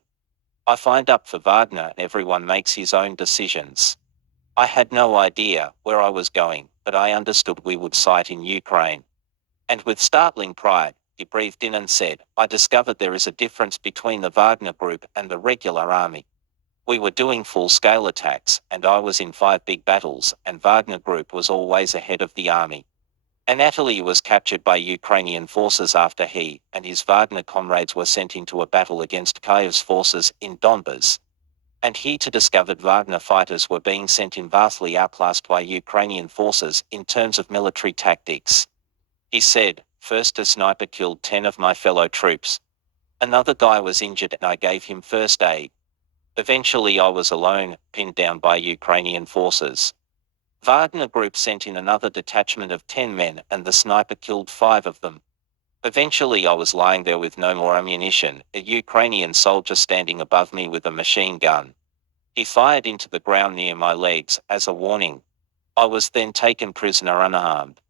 I signed up for Wagner and everyone makes his own decisions. I had no idea where I was going, but I understood we would fight in Ukraine. And with startling pride, he breathed in and said, I discovered there is a difference between the Wagner Group and the regular army. We were doing full-scale attacks, and I was in 5 big battles, and Wagner Group was always ahead of the army. Anatoly was captured by Ukrainian forces after he and his Wagner comrades were sent into a battle against Kyiv's forces in Donbas. And he too discovered Wagner fighters were being sent in vastly outclassed by Ukrainian forces in terms of military tactics. He said, first a sniper killed 10 of my fellow troops. Another guy was injured and I gave him first aid. Eventually I was alone, pinned down by Ukrainian forces. Wagner Group sent in another detachment of 10 men and the sniper killed 5 of them. Eventually I was lying there with no more ammunition, a Ukrainian soldier standing above me with a machine gun. He fired into the ground near my legs as a warning. I was then taken prisoner unarmed.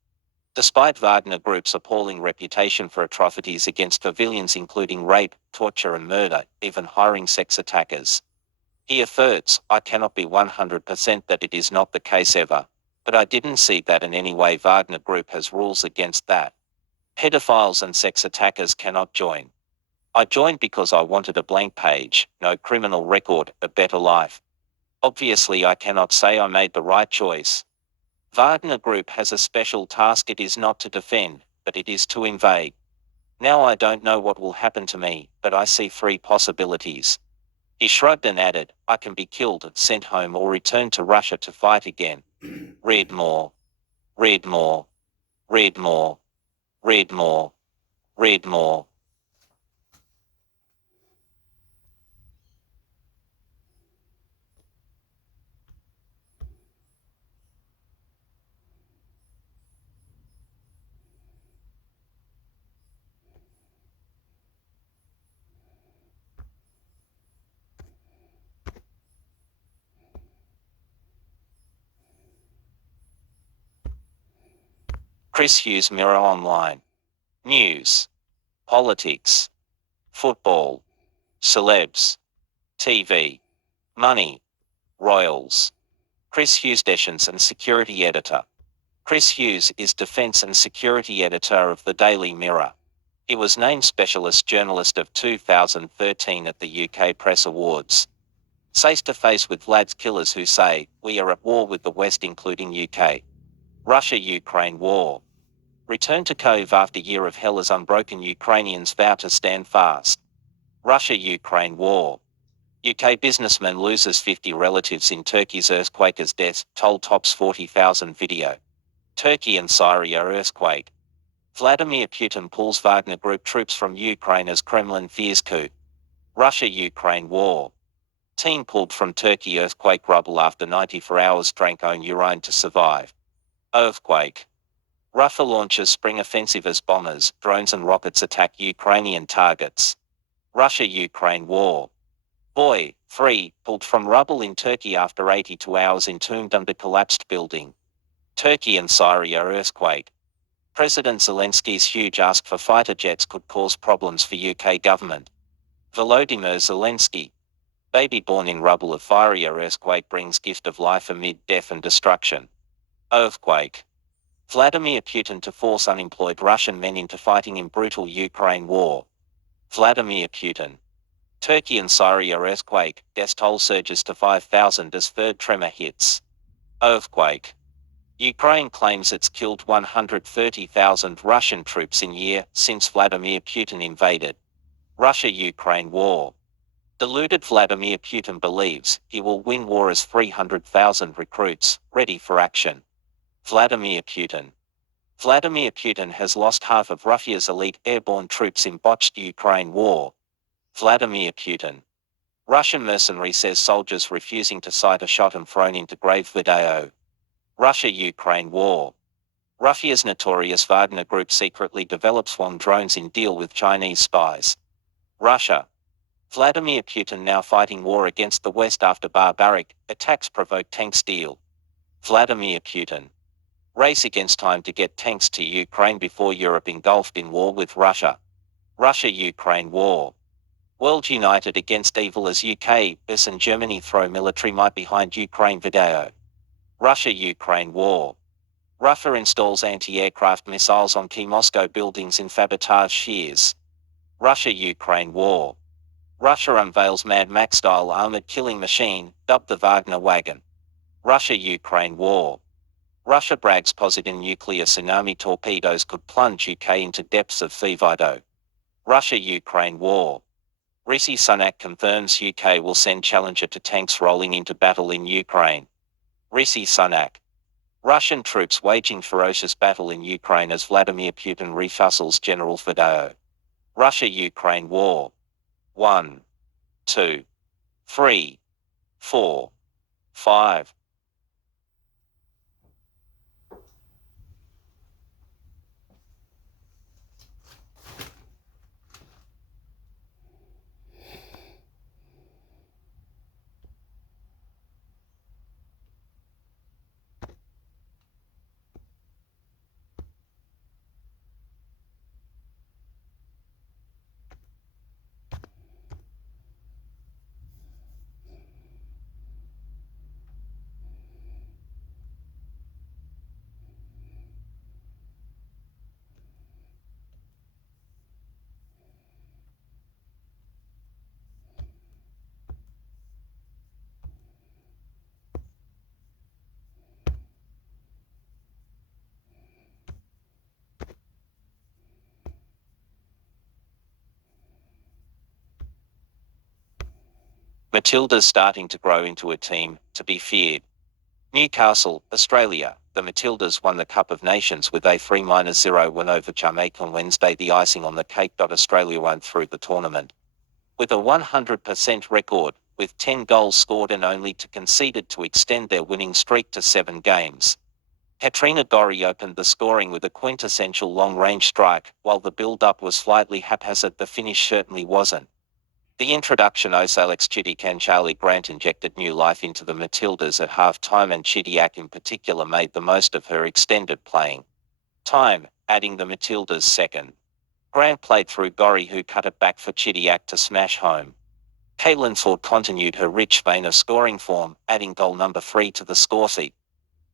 Despite Wagner Group's appalling reputation for atrocities against civilians including rape, torture and murder, even hiring sex attackers. He asserts, I cannot be 100% that it is not the case ever, but I didn't see that in any way. Wagner Group has rules against that. Pedophiles and sex attackers cannot join. I joined because I wanted a blank page, no criminal record, a better life. Obviously I cannot say I made the right choice. Wagner Group has a special task. It is not to defend, but it is to invade. Now I don't know what will happen to me, but I see 3 possibilities. He shrugged and added, I can be killed, sent home or return to Russia to fight again. Read more. Read more. Read more. Read more. Read more. Chris Hughes, Mirror Online. News. Politics. Football. Celebs. TV. Money. Royals. Chris Hughes, Defense and Security Editor. Chris Hughes is Defense and Security Editor of the Daily Mirror. He was named Specialist Journalist of 2013 at the UK Press Awards. Face to face with Vlad's killers who say, we are at war with the West including UK. Russia-Ukraine war. Return to Kyiv after year of hell as unbroken Ukrainians vow to stand fast. Russia-Ukraine war. UK businessman loses 50 relatives in Turkey's earthquake as death toll tops 40,000 video. Turkey and Syria earthquake. Vladimir Putin pulls Wagner Group troops from Ukraine as Kremlin fears coup. Russia-Ukraine war. Team pulled from Turkey earthquake rubble after 94 hours drank own urine to survive. Earthquake. Russia launches spring offensive as bombers, drones and rockets attack Ukrainian targets. Russia-Ukraine war. Boy, 3, pulled from rubble in Turkey after 82 hours entombed under collapsed building. Turkey and Syria earthquake. President Zelensky's huge ask for fighter jets could cause problems for UK government. Volodymyr Zelensky. Baby born in rubble of fiery earthquake brings gift of life amid death and destruction. Earthquake. Vladimir Putin to force unemployed Russian men into fighting in brutal Ukraine war. Vladimir Putin. Turkey and Syria earthquake, death toll surges to 5,000 as third tremor hits. Earthquake. Ukraine claims it's killed 130,000 Russian troops in year since Vladimir Putin invaded. Russia-Ukraine war. Deluded Vladimir Putin believes he will win war as 300,000 recruits, ready for action. Vladimir Putin. Vladimir Putin has lost half of Russia's elite airborne troops in botched Ukraine war. Vladimir Putin. Russian mercenary says soldiers refusing to sight a shot and thrown into grave video. Russia-Ukraine war. Russia's notorious Wagner group secretly develops swarm drones in deal with Chinese spies. Russia. Vladimir Putin now fighting war against the West after barbaric attacks provoke tanks deal. Vladimir Putin. Race against time to get tanks to Ukraine before Europe engulfed in war with Russia. Russia-Ukraine war. World united against evil as UK, US and Germany throw military might behind Ukraine video. Russia-Ukraine war. Russia installs anti-aircraft missiles on key Moscow buildings in sabotage shears. Russia-Ukraine war. Russia unveils Mad Max-style armored killing machine, dubbed the Wagner wagon. Russia-Ukraine war. Russia brags Poseidon nuclear tsunami torpedoes could plunge UK into depths of Fivido. Russia-Ukraine war. Rishi Sunak confirms UK will send Challenger to tanks rolling into battle in Ukraine. Rishi Sunak. Russian troops waging ferocious battle in Ukraine as Vladimir Putin refuzzles General Fedor. Russia-Ukraine war. 1, 2, 3, 4, 5. Matilda's starting to grow into a team to be feared. Newcastle, Australia. The Matildas won the Cup of Nations with a 3-0 win over Jamaica on Wednesday, the icing on the cake. Australia won through the tournament with a 100% record, with 10 goals scored and only 2 conceded to extend their winning streak to 7 games. Katrina Gorry opened the scoring with a quintessential long-range strike. While the build-up was slightly haphazard, the finish certainly wasn't. The introduction of Alex Chidiac and Charlie Grant injected new life into the Matildas at half-time, and Chidiac in particular made the most of her extended playing time, adding the Matildas' second. Grant played through Gorry, who cut it back for Chidiac to smash home. Caitlin Ford continued her rich vein of scoring form, adding goal number 3 to the scoresheet.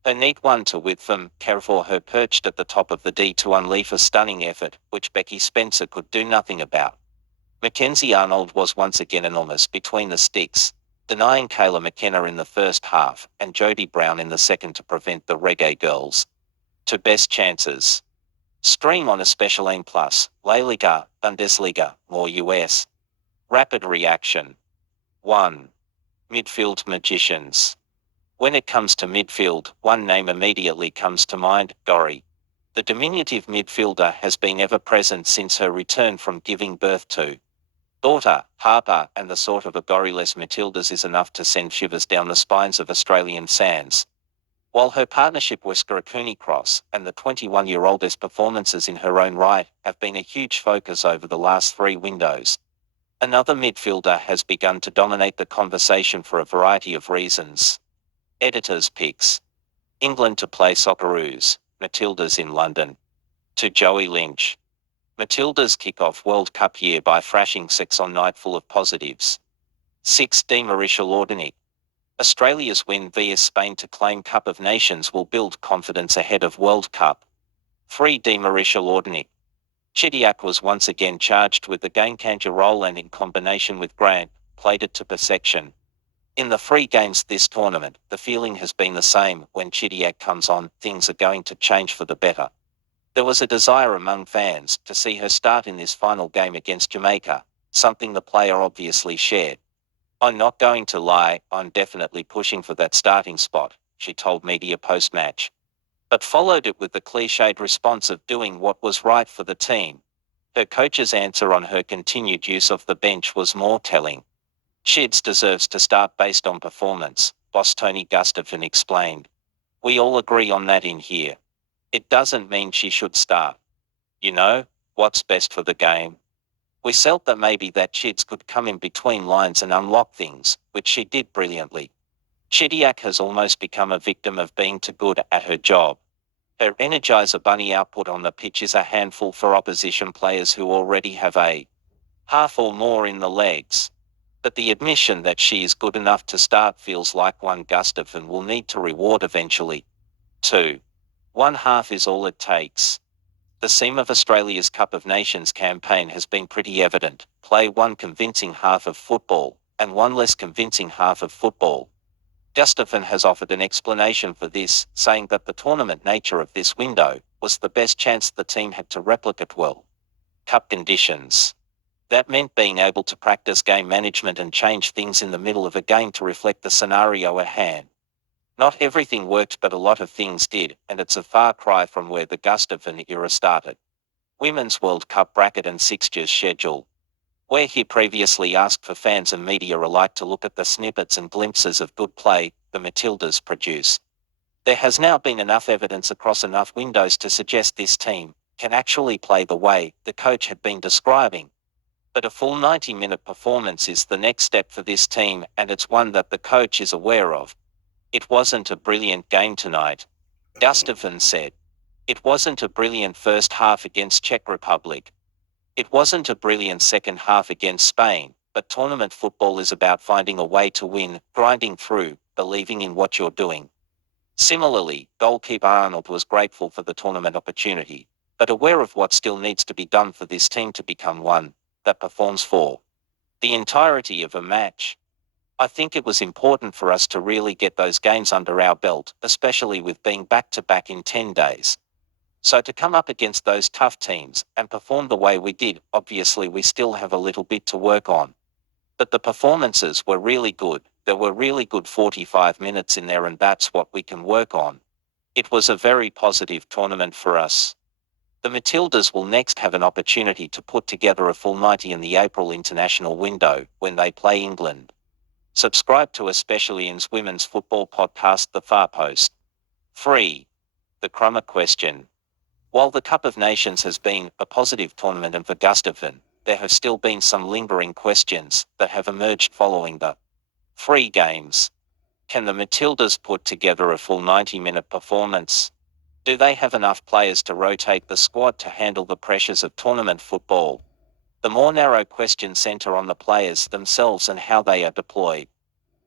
Her neat 1-2 with them, for her perched at the top of the D to unleash a stunning effort, which Becky Spencer could do nothing about. Mackenzie Arnold was once again enormous between the sticks, denying Kayla McKenna in the first half and Jodie Brown in the second to prevent the Reggae Girls to best chances. Stream on Especial N+, La Liga, Bundesliga, more US. Rapid reaction. 1. Midfield magicians. When it comes to midfield, one name immediately comes to mind, Gorry. The diminutive midfielder has been ever present since her return from giving birth to Daughter, Harper, and the sort of a goryless Matildas is enough to send shivers down the spines of Australian sands. While her partnership with Cooney Cross and the 21-year-old's performances in her own right have been a huge focus over the last 3 windows, another midfielder has begun to dominate the conversation for a variety of reasons. Editors' picks. England to play Socceroos, Matildas in London. To Joey Lynch. Matildas kick off World Cup year by thrashing 6 on night full of positives. 6 D. Marisha Lordinic. Australia's win vs Spain to claim Cup of Nations will build confidence ahead of World Cup. 3 D. Marisha Lordinic. Chidiac was once again charged with the game-changer role and in combination with Grant, played it to perfection. In the 3 games this tournament, the feeling has been the same: when Chidiac comes on, things are going to change for the better. There was a desire among fans to see her start in this final game against Jamaica, something the player obviously shared. "I'm not going to lie, I'm definitely pushing for that starting spot," she told media post-match. But followed it with the cliched response of doing what was right for the team. Her coach's answer on her continued use of the bench was more telling. "Chids deserves to start based on performance," boss Tony Gustafson explained. "We all agree on that in here. It doesn't mean she should start. You know, what's best for the game?" We felt that maybe that Chids could come in between lines and unlock things, which she did brilliantly. Chidiac has almost become a victim of being too good at her job. Her Energizer Bunny output on the pitch is a handful for opposition players who already have a half or more in the legs. But the admission that she is good enough to start feels like one Gustafson will need to reward eventually. 2. 1/2 is all it takes. The theme of Australia's Cup of Nations campaign has been pretty evident: play one convincing half of football, and one less convincing half of football. Gustafson has offered an explanation for this, saying that the tournament nature of this window was the best chance the team had to replicate World Cup conditions. That meant being able to practice game management and change things in the middle of a game to reflect the scenario at hand. Not everything worked, but a lot of things did, and it's a far cry from where the Gustafson era started. Women's World Cup bracket and fixtures schedule. Where he previously asked for fans and media alike to look at the snippets and glimpses of good play the Matildas produce, there has now been enough evidence across enough windows to suggest this team can actually play the way the coach had been describing. But a full 90-minute performance is the next step for this team, and it's one that the coach is aware of. "It wasn't a brilliant game tonight," Gustafson said. "It wasn't a brilliant first half against Czech Republic. It wasn't a brilliant second half against Spain, but tournament football is about finding a way to win, grinding through, believing in what you're doing." Similarly, goalkeeper Arnold was grateful for the tournament opportunity, but aware of what still needs to be done for this team to become one that performs for the entirety of a match. "I think it was important for us to really get those games under our belt, especially with being back-to-back in 10 days. So to come up against those tough teams and perform the way we did, obviously we still have a little bit to work on. But the performances were really good. There were really good 45 minutes in there, and that's what we can work on. It was a very positive tournament for us." The Matildas will next have an opportunity to put together a full 90 in the April international window, when they play England. Subscribe to Australian's women's football podcast The Far Post. 3. The Crummer question. While the Cup of Nations has been a positive tournament and for Gustafson, there have still been some lingering questions that have emerged following the 3 games. Can the Matildas put together a full 90-minute performance? Do they have enough players to rotate the squad to handle the pressures of tournament football? The more narrow questions centre on the players themselves and how they are deployed.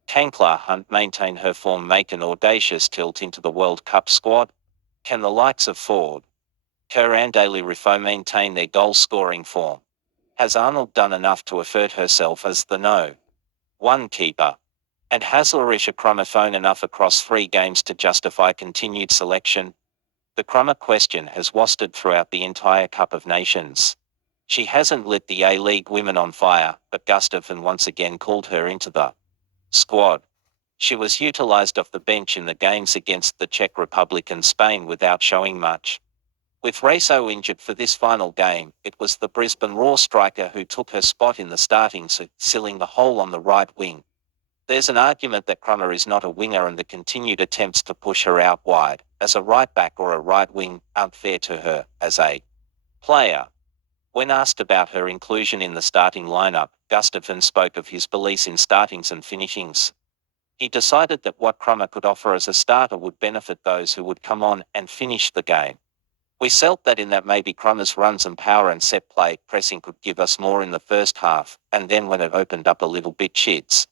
Can Claire Hunt maintain her form, make an audacious tilt into the World Cup squad? Can the likes of Ford, Kerr and Daly Rifo maintain their goal-scoring form? Has Arnold done enough to assert herself as the no. 1 keeper? And has Larisha Crummer thrown enough across 3 games to justify continued selection? The Crummer question has wafted throughout the entire Cup of Nations. She hasn't lit the A-League women on fire, but Gustafson once again called her into the squad. She was utilised off the bench in the games against the Czech Republic and Spain without showing much. With Raso injured for this final game, it was the Brisbane Roar striker who took her spot in the starting, sealing the hole on the right wing. There's an argument that Crummer is not a winger, and the continued attempts to push her out wide, as a right back or a right wing, aren't fair to her, as a player. When asked about her inclusion in the starting lineup, Gustafsson spoke of his beliefs in startings and finishings. He decided that what Crummer could offer as a starter would benefit those who would come on and finish the game. We felt that in that maybe Crummer's runs and power and set play pressing could give us more in the first half, and then when it opened up a little bit, Chid's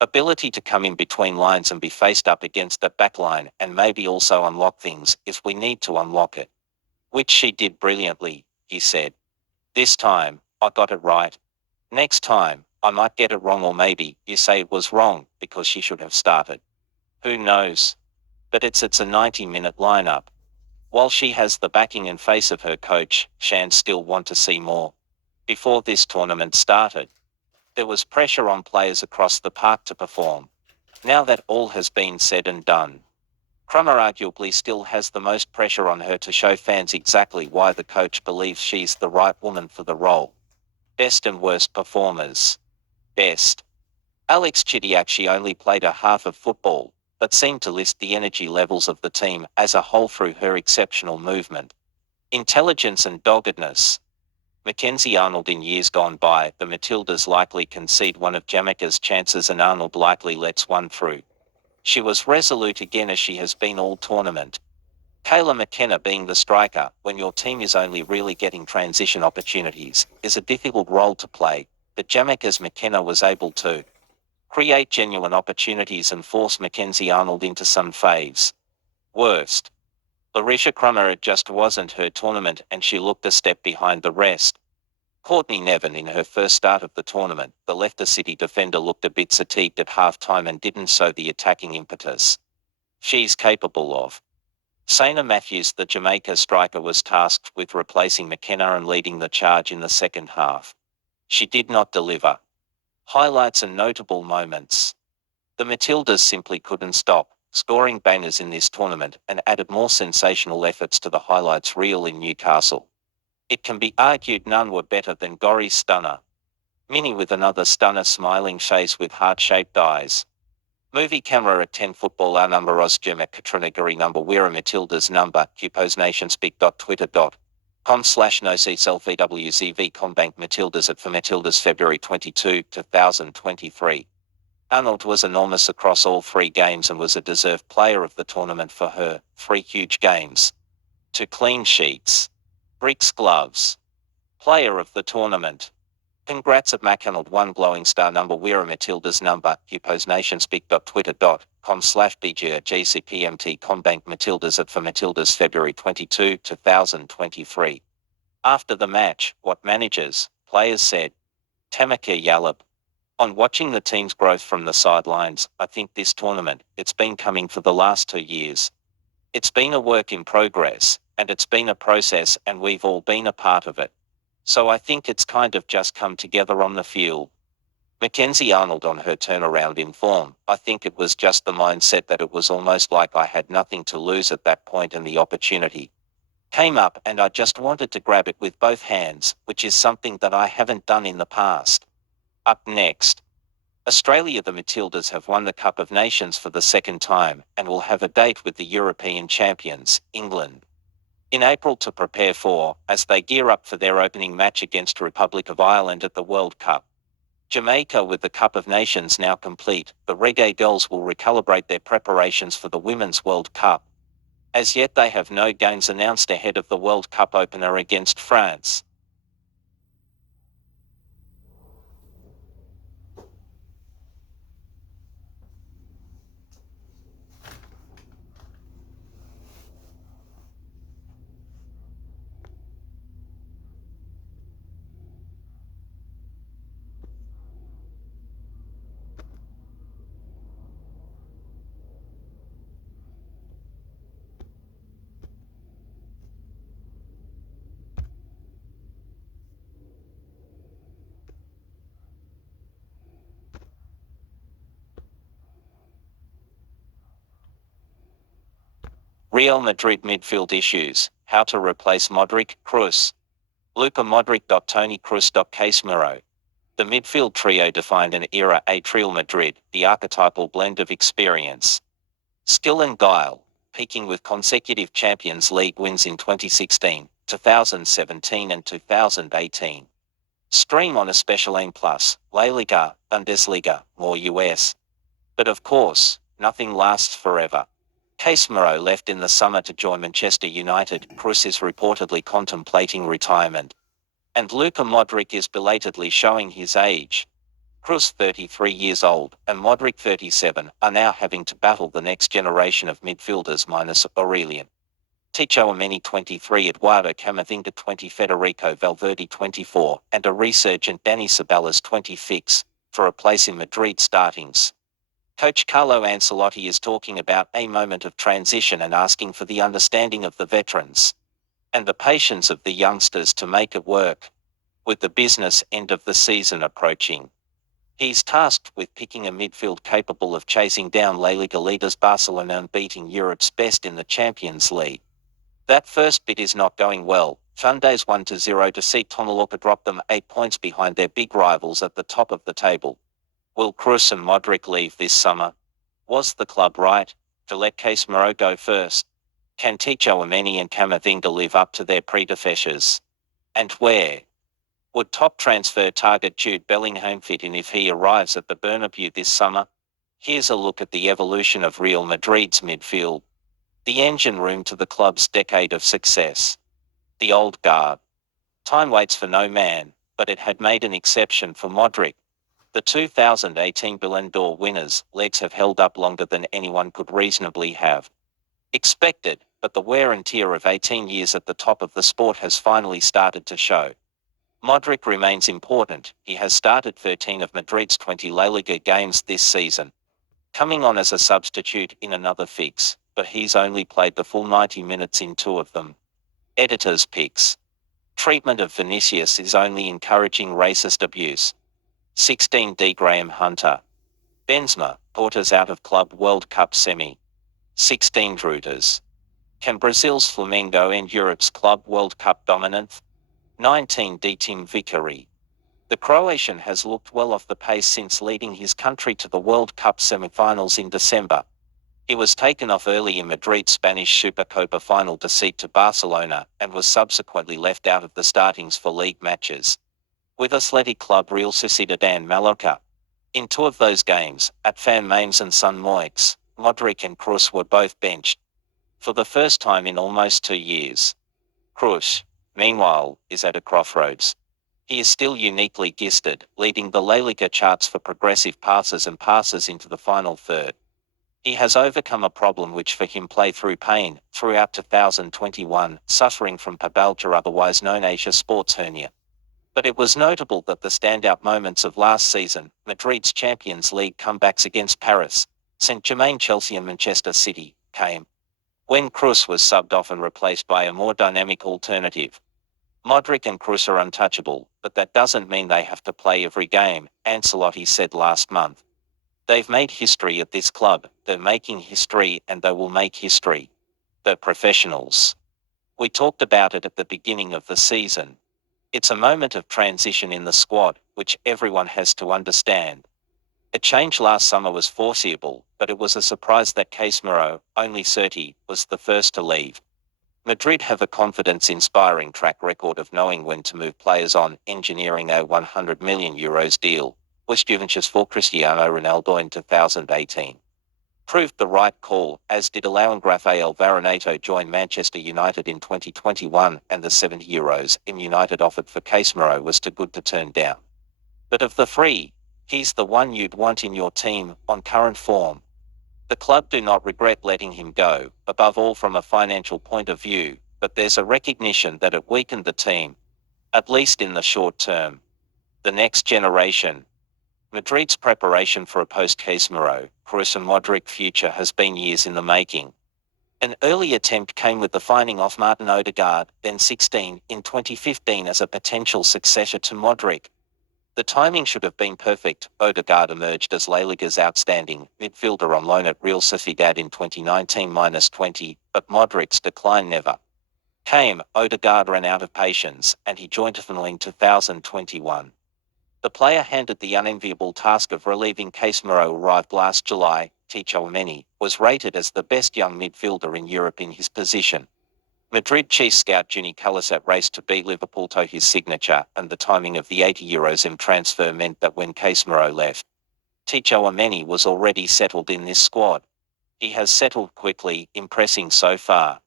ability to come in between lines and be faced up against that back line and maybe also unlock things if we need to unlock it. Which she did brilliantly, he said. This time, I got it right. Next time, I might get it wrong, or maybe you say it was wrong because she should have started. Who knows? But it's a 90-minute lineup. While she has the backing and face of her coach, Shan still want to see more. Before this tournament started, there was pressure on players across the park to perform. Now that all has been said and done, Crummer arguably still has the most pressure on her to show fans exactly why the coach believes she's the right woman for the role. Best and worst performers. Best. Alex Chidiac only played a half of football, but seemed to lift the energy levels of the team as a whole through her exceptional movement, intelligence and doggedness. Mackenzie Arnold. In years gone by, the Matildas likely concede one of Jamaica's chances and Arnold likely lets one through. She was resolute again, as she has been all tournament. Kayla McKenna, being the striker, when your team is only really getting transition opportunities, is a difficult role to play, but Jamaica's McKenna was able to create genuine opportunities and force Mackenzie Arnold into some faves. Worst. Larisha Crummer. It just wasn't her tournament, and she looked a step behind the rest. Courtney Nevin. In her first start of the tournament, the Leicester City defender looked a bit fatigued at halftime and didn't show the attacking impetus she's capable of. Sana Matthews, the Jamaica striker, was tasked with replacing McKenna and leading the charge in the second half. She did not deliver. Highlights and notable moments. The Matildas simply couldn't stop scoring bangers in this tournament and added more sensational efforts to the highlights reel in Newcastle. It can be argued none were better than Gori's stunner. Minnie with another stunner, smiling face with heart-shaped eyes. Movie camera at 10 football. Our number Ozgemek Katrina Gori number Weira Matildas number qposnationspeak.twitter.com/noscselfwzv Combank Matildas at for Matildas February 22, 2023. Arnold was enormous across all three games and was a deserved player of the tournament for her 3 huge games, 2 clean sheets, bricks gloves. Player of the tournament. Congrats at McArnold. 1 glowing star number Weira Matildas number qposnationspeak.twitter.com/bjgcpmt Combank Matildas at for Matildas February 22, 2023. After the match, what managers, players said. Tamaka Yalab. On watching the team's growth from the sidelines, I think this tournament, it's been coming for the last 2 years. It's been a work in progress, and it's been a process, and we've all been a part of it. So I think it's kind of just come together on the field. Mackenzie Arnold. On her turnaround in form, I think it was just the mindset that it was almost like I had nothing to lose at that point and the opportunity came up and I just wanted to grab it with both hands, which is something that I haven't done in the past. Up next. Australia. The Matildas have won the Cup of Nations for the second time and will have a date with the European champions, England, in April to prepare for, as they gear up for their opening match against Republic of Ireland at the World Cup. Jamaica. With the Cup of Nations now complete, the Reggae Girls will recalibrate their preparations for the Women's World Cup. As yet they have no games announced ahead of the World Cup opener against France. Real Madrid midfield issues. How to replace Modric, Kroos. Luka Modric. Toni Kroos. Casemiro. The midfield trio defined an era at Real Madrid, the archetypal blend of experience, skill and guile, peaking with consecutive Champions League wins in 2016, 2017 and 2018. Stream on Especial Plus, La Liga, Bundesliga, more US. But of course, nothing lasts forever. Casemiro left in the summer to join Manchester United. Kroos is reportedly contemplating retirement. And Luka Modric is belatedly showing his age. Kroos, 33 years old, and Modric, 37, are now having to battle the next generation of midfielders minus Aurelian Tchouaméni, 23, Eduardo Camavinga, 20, Federico Valverde, 24, and a resurgent Dani Ceballos, 26, for a place in Madrid startings. Coach Carlo Ancelotti is talking about a moment of transition and asking for the understanding of the veterans and the patience of the youngsters to make it work. With the business end of the season approaching, he's tasked with picking a midfield capable of chasing down La Liga leaders Barcelona and beating Europe's best in the Champions League. That first bit is not going well. Sundays 1-0 to see Tonalorca drop them 8 points behind their big rivals at the top of the table. Will Kroos and Modric leave this summer? Was the club right to let Casemiro go first? Can Tchouaméni and Camavinga live up to their predecessors? And where would top transfer target Jude Bellingham fit in if he arrives at the Bernabeu this summer? Here's a look at the evolution of Real Madrid's midfield, the engine room to the club's decade of success. The old guard. Time waits for no man, but it had made an exception for Modric. The 2018 Ballon d'Or winners' legs have held up longer than anyone could reasonably have expected, but the wear and tear of 18 years at the top of the sport has finally started to show. Modric remains important. He has started 13 of Madrid's 20 La Liga games this season, coming on as a substitute in another fix, but he's only played the full 90 minutes in 2 of them. Editor's picks. Treatment of Vinicius is only encouraging racist abuse. 16 D. Graham Hunter. Benzema, Portas out of Club World Cup semi. 16 Reuters. Can Brazil's Flamengo end Europe's Club World Cup dominance? 19 D. Tim Vickery. The Croatian has looked well off the pace since leading his country to the World Cup semi-finals in December. He was taken off early in Madrid's Spanish Supercopa final defeat to Barcelona and was subsequently left out of the startings for league matches with Athletic Club Real Sociedad and Mallorca. In 2 of those games, at Fan Mames and Sun Moix, Modric and Kroos were both benched for the first time in almost 2 years. Kroos, meanwhile, is at a crossroads. He is still uniquely gifted, leading the La Liga charts for progressive passes and passes into the final third. He has overcome a problem which for him played through pain throughout 2021, suffering from pubalgia, otherwise known as a sports hernia. But it was notable that the standout moments of last season, Madrid's Champions League comebacks against Paris, Saint-Germain, Chelsea and Manchester City, came when Kroos was subbed off and replaced by a more dynamic alternative. Modric and Kroos are untouchable, but that doesn't mean they have to play every game, Ancelotti said last month. They've made history at this club, they're making history and they will make history. They're professionals. We talked about it at the beginning of the season. It's a moment of transition in the squad, which everyone has to understand. A change last summer was foreseeable, but it was a surprise that Casemiro, only 30, was the first to leave. Madrid have a confidence-inspiring track record of knowing when to move players on, engineering a €100 million deal with Juventus for Cristiano Ronaldo in 2018. Proved the right call, as did allowing Rafael Varane to join Manchester United in 2021, and the €70 United offered for Casemiro was too good to turn down. But of the 3, he's the one you'd want in your team, on current form. The club do not regret letting him go, above all from a financial point of view, but there's a recognition that it weakened the team, at least in the short term. The next generation. Madrid's preparation for a post-Casemiro, Kroos and Modric future has been years in the making. An early attempt came with the finding of Martin Odegaard, then 16, in 2015 as a potential successor to Modric. The timing should have been perfect. Odegaard emerged as La Liga's outstanding midfielder on loan at Real Sociedad in 2019-20, but Modric's decline never Came, Odegaard ran out of patience, and he joined Arsenal in 2021. The player handed the unenviable task of relieving Casemiro arrived last July. Tchouaméni was rated as the best young midfielder in Europe in his position. Madrid chief scout Juni Calisat raced to beat Liverpool to his signature, and the timing of the €80 transfer meant that when Casemiro left, Tchouaméni was already settled in this squad. He has settled quickly, impressing so far.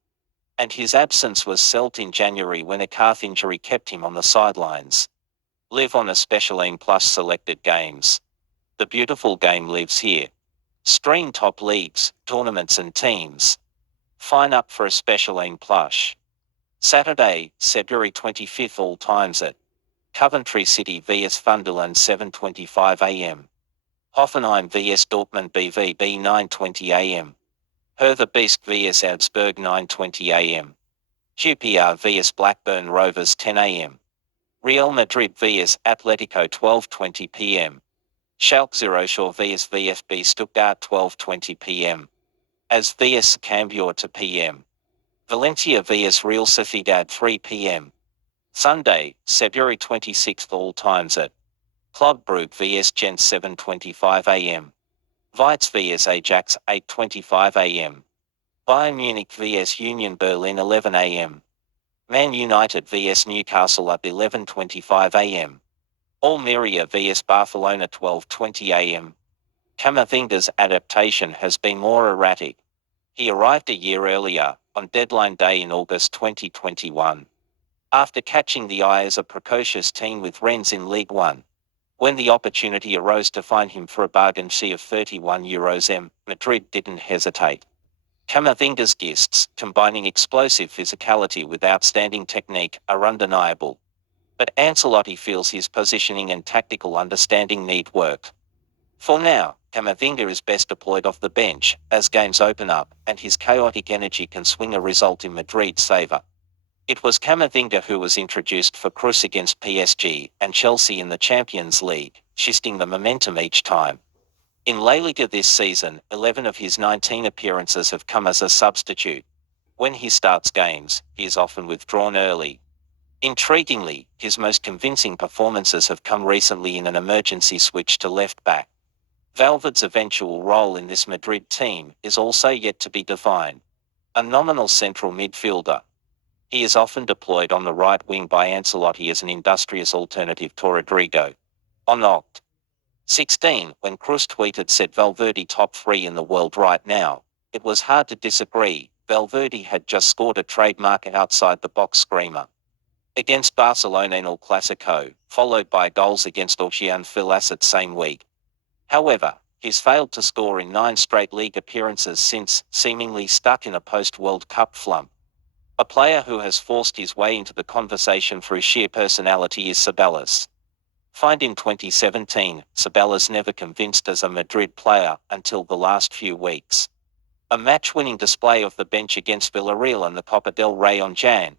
And his absence was felt in January when a calf injury kept him on the sidelines. Live on a Specialine Plus selected games. The beautiful game lives here. Stream top leagues, tournaments and teams. Sign up for a Specialine Plus. Saturday, February 25th all times at Coventry City vs Sunderland 7:25 am. Hoffenheim vs Dortmund BVB 9:20 am. Hertha Beast vs Augsburg 9:20 am. QPR vs Blackburn Rovers 10 am. Real Madrid vs Atletico 12:20 p.m. Schalke 04 vs VfB Stuttgart 12:20 p.m. AS vs Cambuur 2 p.m. Valencia vs Real Sociedad 3 p.m. Sunday, February 26th all times at Club Brugge vs Gent 7:25 am. Vitesse vs Ajax 8:25 am. Bayern Munich vs Union Berlin 11 am. Man United vs Newcastle at 11:25 am. Almeria vs Barcelona 12:20 am. Camavinga's adaptation has been more erratic. He arrived a year earlier, on deadline day in August 2021. After catching the eye as a precocious teen with Rennes in League One. When the opportunity arose to find him for a bargain fee of €31, Madrid didn't hesitate. Camavinga's gifts, combining explosive physicality with outstanding technique, are undeniable. But Ancelotti feels his positioning and tactical understanding need work. For now, Camavinga is best deployed off the bench, as games open up, and his chaotic energy can swing a result in Madrid's favour. It was Camavinga who was introduced for Kroos against PSG and Chelsea in the Champions League, shifting the momentum each time. In La Liga this season, 11 of his 19 appearances have come as a substitute. When he starts games, he is often withdrawn early. Intriguingly, his most convincing performances have come recently in an emergency switch to left back. Valverde's eventual role in this Madrid team is also yet to be defined. A nominal central midfielder, he is often deployed on the right wing by Ancelotti as an industrious alternative to Rodrigo. On Oct. 16, when Kroos tweeted said Valverde top 3 in the world right now, it was hard to disagree. Valverde had just scored a trademark outside-the-box screamer against Barcelona in El Clasico, followed by goals against Orchian Filas that same week. However, he's failed to score in 9 straight league appearances since, seemingly stuck in a post-World Cup flump. A player who has forced his way into the conversation through sheer personality is Ceballos. Find in 2017, Ceballos never convinced as a Madrid player until the last few weeks. A match-winning display off the bench against Villarreal in the Copa del Rey on Jan.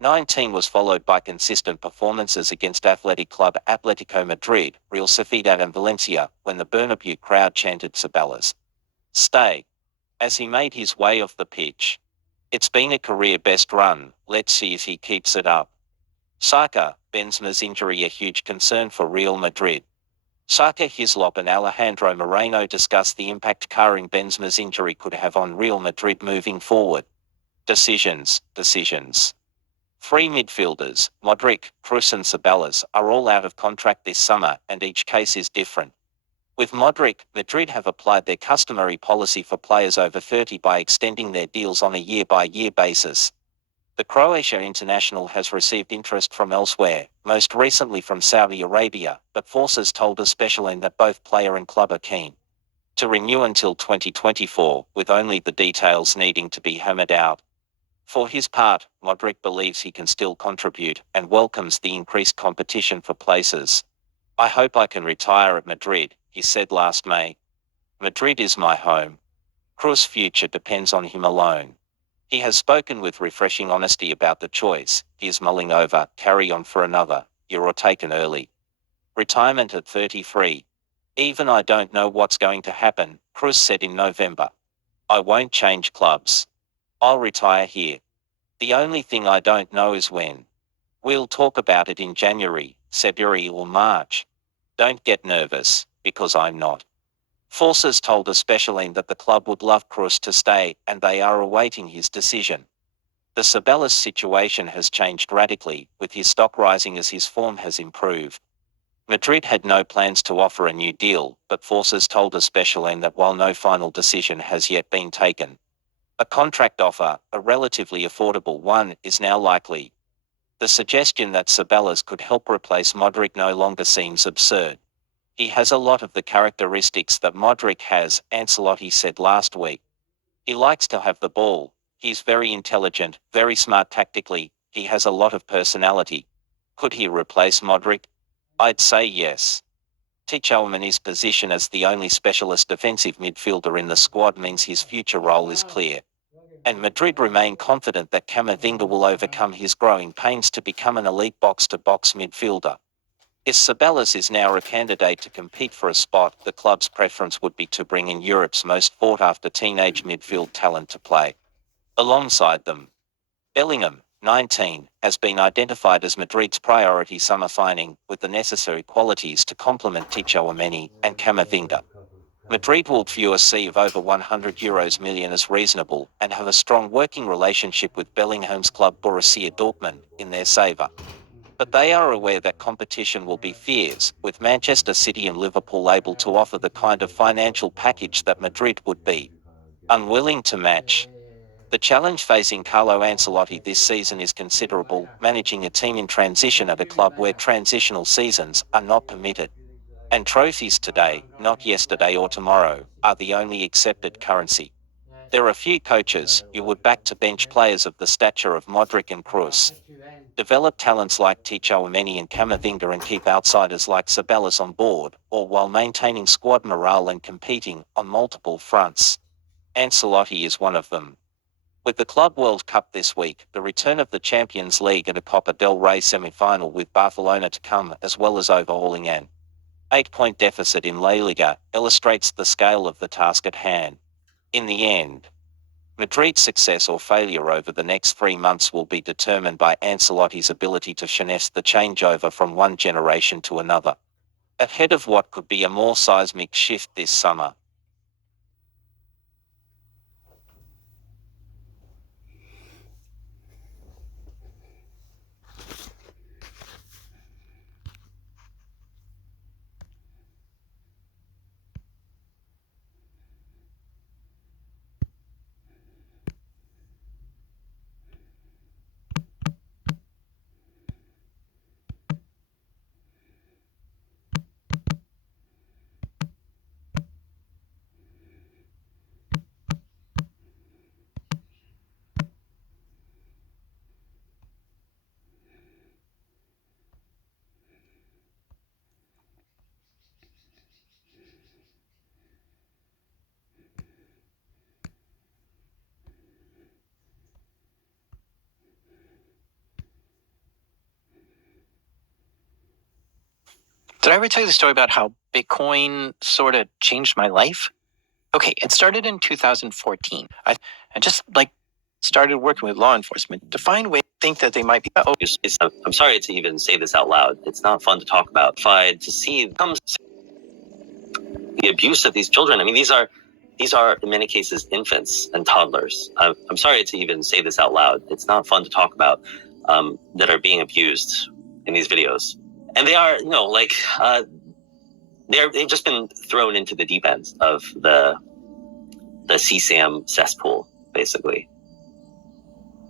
19 was followed by consistent performances against Athletic Club Atletico Madrid, Real Sociedad and Valencia, when the Bernabeu crowd chanted Ceballos stay, as he made his way off the pitch. It's been a career-best run, let's see if he keeps it up. Saka, Benzema's injury a huge concern for Real Madrid. Saka Hislop and Alejandro Moreno discussed the impact Karim Benzema's injury could have on Real Madrid moving forward. Decisions. 3 midfielders, Modric, Kroos and Ceballos, are all out of contract this summer, and each case is different. With Modric, Madrid have applied their customary policy for players over 30 by extending their deals on a year-by-year basis. The Croatia international has received interest from elsewhere, most recently from Saudi Arabia, but sources told us Specialine that both player and club are keen to renew until 2024, with only the details needing to be hammered out. For his part, Modric believes he can still contribute and welcomes the increased competition for places. I hope I can retire at Madrid, he said last May. Madrid is my home. Kroos' future depends on him alone. He has spoken with refreshing honesty about the choice he is mulling over, carry on for another year or take an early retirement at 33. Even I don't know what's going to happen, Kroos said in November. I won't change clubs. I'll retire here. The only thing I don't know is when. We'll talk about it in January, February or March. Don't get nervous, because I'm not. Forces told a special end that the club would love Kroos to stay, and they are awaiting his decision. The Ceballos situation has changed radically, with his stock rising as his form has improved. Madrid had no plans to offer a new deal, but Forces told a special end that while no final decision has yet been taken, a contract offer, a relatively affordable one, is now likely. The suggestion that Ceballos could help replace Modric no longer seems absurd. He has a lot of the characteristics that Modric has, Ancelotti said last week. He likes to have the ball. He's very intelligent, very smart tactically. He has a lot of personality. Could he replace Modric? I'd say yes. Tchouaméni's position as the only specialist defensive midfielder in the squad means his future role is clear. And Madrid remain confident that Camavinga will overcome his growing pains to become an elite box-to-box midfielder. If Ceballos is now a candidate to compete for a spot, the club's preference would be to bring in Europe's most sought-after teenage midfield talent to play alongside them. Bellingham, 19, has been identified as Madrid's priority summer signing, with the necessary qualities to complement Tchouaméni and Camavinga. Madrid will view a fee of over €100 million as reasonable and have a strong working relationship with Bellingham's club Borussia Dortmund in their favour. But they are aware that competition will be fierce, with Manchester City and Liverpool able to offer the kind of financial package that Madrid would be unwilling to match. The challenge facing Carlo Ancelotti this season is considerable, managing a team in transition at a club where transitional seasons are not permitted. And trophies today, not yesterday or tomorrow, are the only accepted currency. There are few coaches who would back to bench players of the stature of Modric and Kroos, develop talents like Tchouaméni and Camavinga and keep outsiders like Ceballos on board, or while maintaining squad morale and competing on multiple fronts. Ancelotti is one of them. With the Club World Cup this week, the return of the Champions League and a Copa del Rey semi-final with Barcelona to come, as well as overhauling an 8-point deficit in La Liga, illustrates the scale of the task at hand. In the end, Madrid's success or failure over the next 3 months will be determined by Ancelotti's ability to finesse the changeover from one generation to another, ahead of what could be a more seismic shift this summer. Did I ever tell you the story about how Bitcoin sort of changed my life? Okay, it started in 2014. I just started working with law enforcement to find ways to think that they might be. I'm sorry to even say this out loud. It's not fun to talk about. To see the abuse of these children. I mean, these are in many cases infants and toddlers. I'm sorry to even say this out loud. It's not fun to talk about that are being abused in these videos, and they are, they've just been thrown into the deep end of the CSAM cesspool, basically.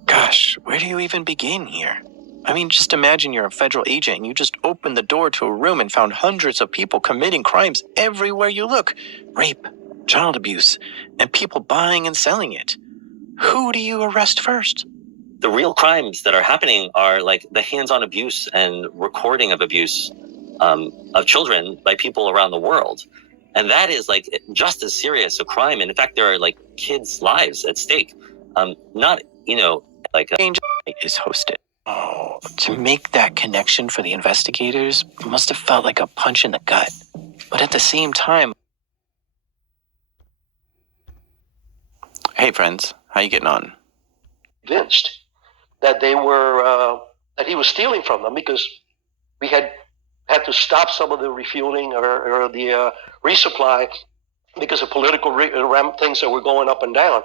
Gosh, where do you even begin here? I mean, just imagine you're a federal agent and you just opened the door to a room and found hundreds of people committing crimes everywhere you look. Rape, child abuse, and people buying and selling it. Who do you arrest first? The real crimes that are happening are like the hands-on abuse and recording of abuse of children by people around the world. And that is like just as serious a crime. And in fact, there are like kids' lives at stake. Is hosted. Oh, to make that connection for the investigators must have felt like a punch in the gut. But at the same time... Hey friends, how you getting on? Convinced that that he was stealing from them, because we had to stop some of the refueling or the resupply because of political things that were going up and down.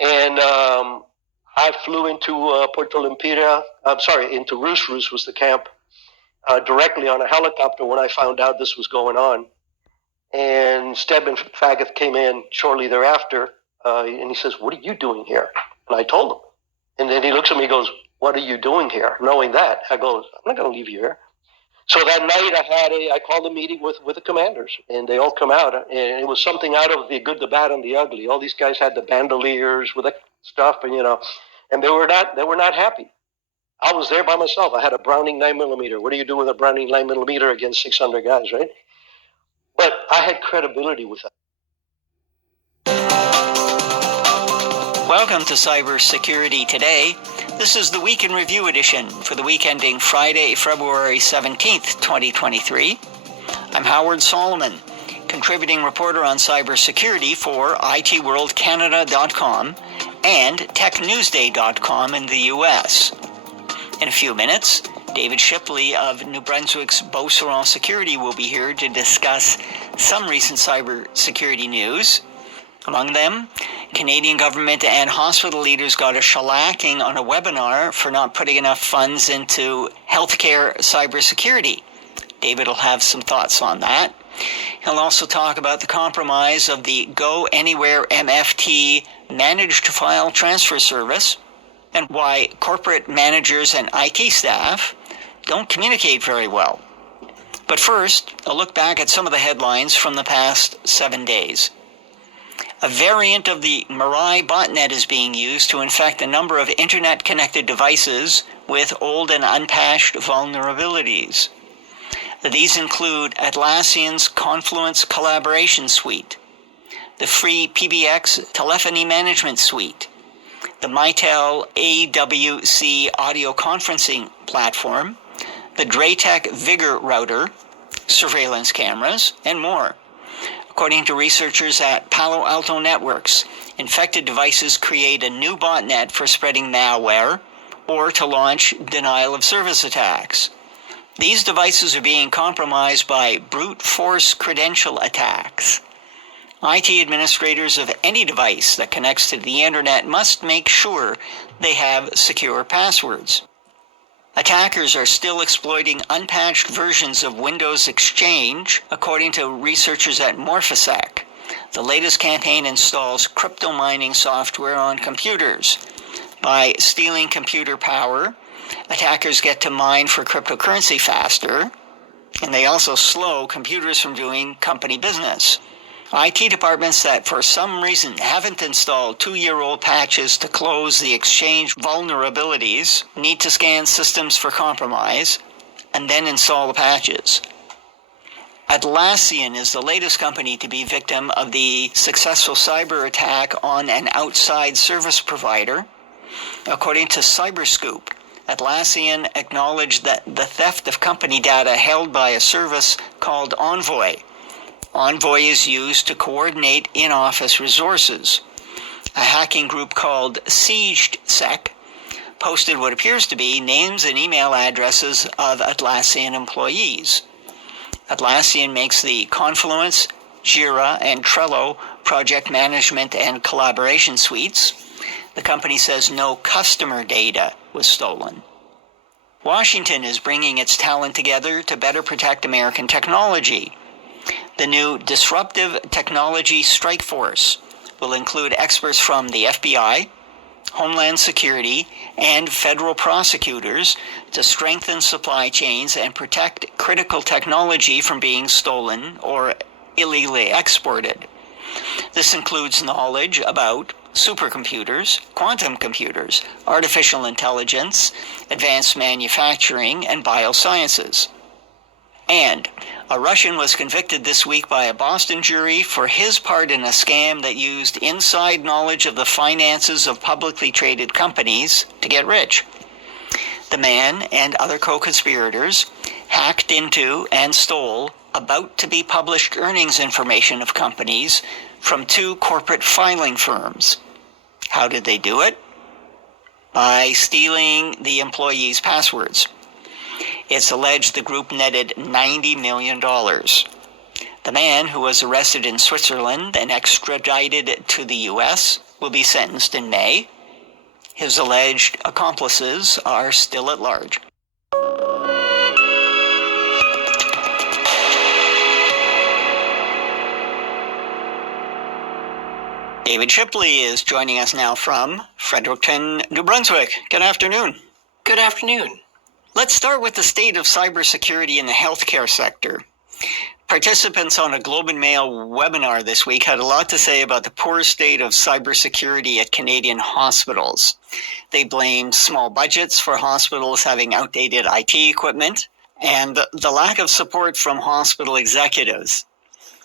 And I flew into Puerto Lempiria. Into Rus. Rus was the camp, directly on a helicopter when I found out this was going on. And Stedman Faggoth came in shortly thereafter, and he says, "What are you doing here?" And I told him. And then he looks at me and goes, "What are you doing here?" Knowing that, I go, "I'm not going to leave you here." So that night I called a meeting with the commanders, and they all come out, and it was something out of The Good, the Bad, and the Ugly. All these guys had the bandoliers with the stuff, and and they were not happy. I was there by myself. I had a Browning 9mm. What do you do with a Browning 9mm against 600 guys, right? But I had credibility with that. Welcome to Cybersecurity Today. This is the Week in Review edition for the week ending Friday, February 17th, 2023. I'm Howard Solomon, contributing reporter on cybersecurity for itworldcanada.com and technewsday.com in the U.S. In a few minutes, David Shipley of New Brunswick's Beauceron Security will be here to discuss some recent cybersecurity news. Among them, Canadian government and hospital leaders got a shellacking on a webinar for not putting enough funds into healthcare cybersecurity. David will have some thoughts on that. He'll also talk about the compromise of the Go Anywhere MFT managed file transfer service and why corporate managers and IT staff don't communicate very well. But first, a look back at some of the headlines from the past 7 days. A variant of the Mirai botnet is being used to infect a number of internet-connected devices with old and unpatched vulnerabilities. These include Atlassian's Confluence Collaboration Suite, the free PBX Telephony Management Suite, the Mitel AWC audio conferencing platform, the Draytech Vigor router, surveillance cameras, and more. According to researchers at Palo Alto Networks, infected devices create a new botnet for spreading malware or to launch denial-of-service attacks. These devices are being compromised by brute force credential attacks. IT administrators of any device that connects to the internet must make sure they have secure passwords. Attackers are still exploiting unpatched versions of Windows Exchange, according to researchers at Morphosec. The latest campaign installs crypto mining software on computers. By stealing computer power, attackers get to mine for cryptocurrency faster, and they also slow computers from doing company business. IT departments that for some reason haven't installed 2-year-old patches to close the Exchange vulnerabilities need to scan systems for compromise and then install the patches. Atlassian is the latest company to be victim of the successful cyber attack on an outside service provider. According to Cyberscoop, Atlassian acknowledged that the theft of company data held by a service called Envoy. Envoy is used to coordinate in-office resources. A hacking group called SiegeSec posted what appears to be names and email addresses of Atlassian employees. Atlassian makes the Confluence, Jira, and Trello project management and collaboration suites. The company says no customer data was stolen. Washington is bringing its talent together to better protect American technology. The new Disruptive Technology Strike Force will include experts from the FBI, Homeland Security, and federal prosecutors to strengthen supply chains and protect critical technology from being stolen or illegally exported. This includes knowledge about supercomputers, quantum computers, artificial intelligence, advanced manufacturing, and biosciences. And a Russian was convicted this week by a Boston jury for his part in a scam that used inside knowledge of the finances of publicly traded companies to get rich. The man and other co-conspirators hacked into and stole about-to-be-published earnings information of companies from 2 corporate filing firms. How did they do it? by stealing the employees' passwords. It's alleged the group netted $90 million. The man, who was arrested in Switzerland and extradited to the U.S., will be sentenced in May. His alleged accomplices are still at large. David Shipley is joining us now from Fredericton, New Brunswick. Good afternoon. Good afternoon. Let's start with the state of cybersecurity in the healthcare sector. Participants on a Globe and Mail webinar this week had a lot to say about the poor state of cybersecurity at Canadian hospitals. They blamed small budgets for hospitals having outdated IT equipment and the lack of support from hospital executives.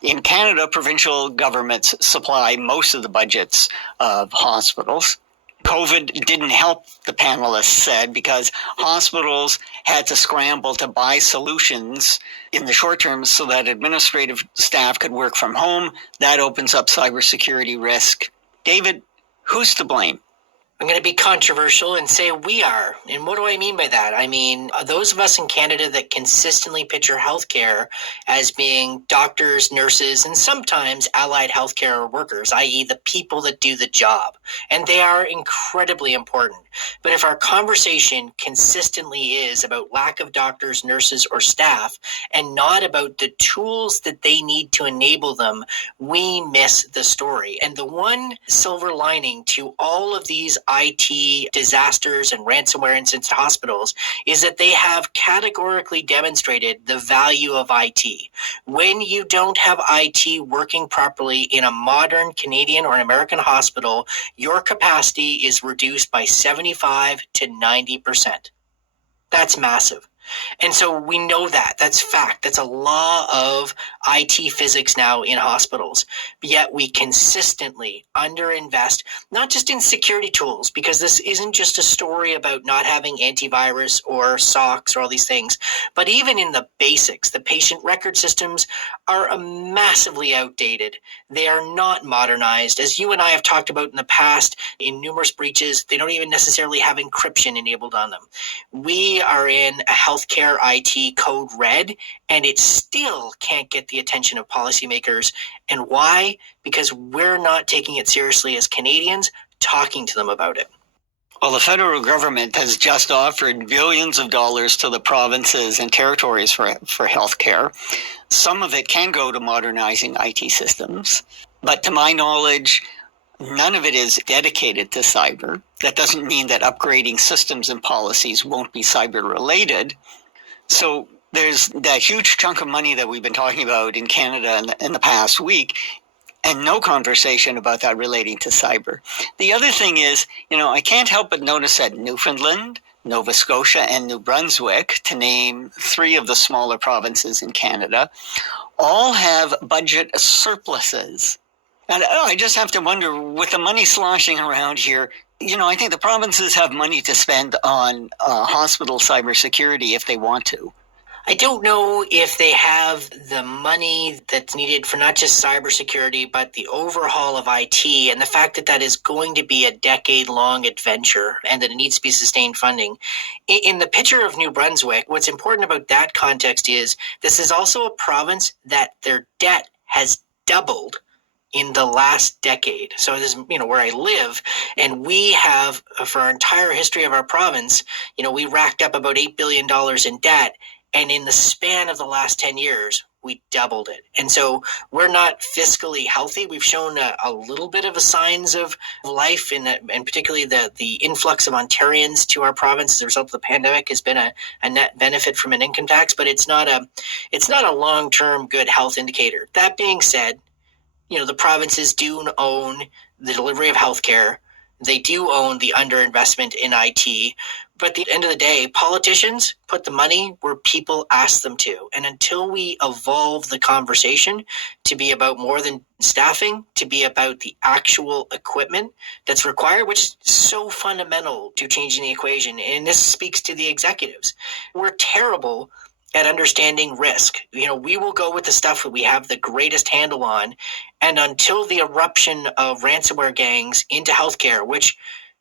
In Canada, provincial governments supply most of the budgets of hospitals. COVID didn't help, the panelists said, because hospitals had to scramble to buy solutions in the short term so that administrative staff could work from home. That opens up cybersecurity risk. David, who's to blame? I'm going to be controversial and say we are. And what do I mean by that? I mean, those of us in Canada that consistently picture healthcare as being doctors, nurses, and sometimes allied healthcare workers, i.e. the people that do the job. And they are incredibly important. But if our conversation consistently is about lack of doctors, nurses, or staff, and not about the tools that they need to enable them, we miss the story. And the one silver lining to all of these IT disasters and ransomware incidents to hospitals is that they have categorically demonstrated the value of IT. When you don't have IT working properly in a modern Canadian or American hospital, your capacity is reduced by 75 to 90%. That's massive. And so we know that. That's fact. That's a law of IT physics now in hospitals. Yet we consistently underinvest, not just in security tools, because this isn't just a story about not having antivirus or SOCs or all these things, but even in the basics. The patient record systems are massively outdated. They are not modernized. As you and I have talked about in the past, in numerous breaches, they don't even necessarily have encryption enabled on them. We are in a healthcare IT code red, and it still can't get the attention of policymakers. And why? Because we're not taking it seriously as Canadians, talking to them about it. Well, the federal government has just offered billions of dollars to the provinces and territories for healthcare. Some of it can go to modernizing IT systems, but to my knowledge, none of it is dedicated to cyber. That doesn't mean that upgrading systems and policies won't be cyber related. So there's that huge chunk of money that we've been talking about in Canada in the past week, and no conversation about that relating to cyber. The other thing is, I can't help but notice that Newfoundland, Nova Scotia, and New Brunswick, to name three of the smaller provinces in Canada, all have budget surpluses. And I just have to wonder, with the money sloshing around here, I think the provinces have money to spend on hospital cybersecurity if they want to. I don't know if they have the money that's needed for not just cybersecurity, but the overhaul of IT, and the fact that that is going to be a decade-long adventure and that it needs to be sustained funding. In the picture of New Brunswick, what's important about that context is this is also a province that their debt has doubled in the last decade. So this is, where I live, and we have, for our entire history of our province, we racked up about $8 billion in debt. And in the span of the last 10 years, we doubled it. And so we're not fiscally healthy. We've shown a little bit of signs of life, and particularly the influx of Ontarians to our province as a result of the pandemic has been a net benefit from an income tax, but it's not a long-term good health indicator. That being said, the provinces do own the delivery of healthcare. They do own the underinvestment in IT. But at the end of the day, politicians put the money where people ask them to. And until we evolve the conversation to be about more than staffing, to be about the actual equipment that's required, which is so fundamental to changing the equation. And this speaks to the executives. We're terrible at understanding risk. We will go with the stuff that we have the greatest handle on. And until the eruption of ransomware gangs into healthcare, which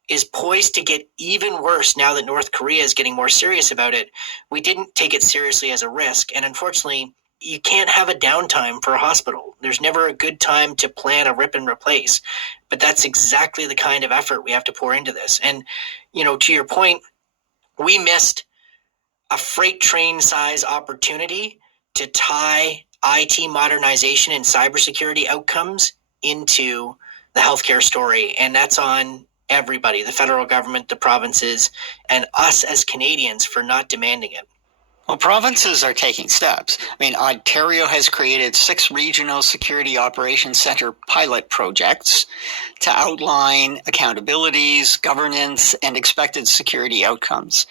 is poised to get even worse now that North Korea is getting more serious about it. We didn't take it seriously as a risk. And unfortunately, you can't have a downtime for a hospital. There's never a good time to plan a rip and replace. But that's exactly the kind of effort we have to pour into this. And, to your point, we missed a freight train size opportunity to tie IT modernization and cybersecurity outcomes into the healthcare story. And that's on everybody, the federal government, the provinces, and us as Canadians for not demanding it. Well, provinces are taking steps. Ontario has created 6 regional security operations center pilot projects to outline accountabilities, governance, and expected security outcomes.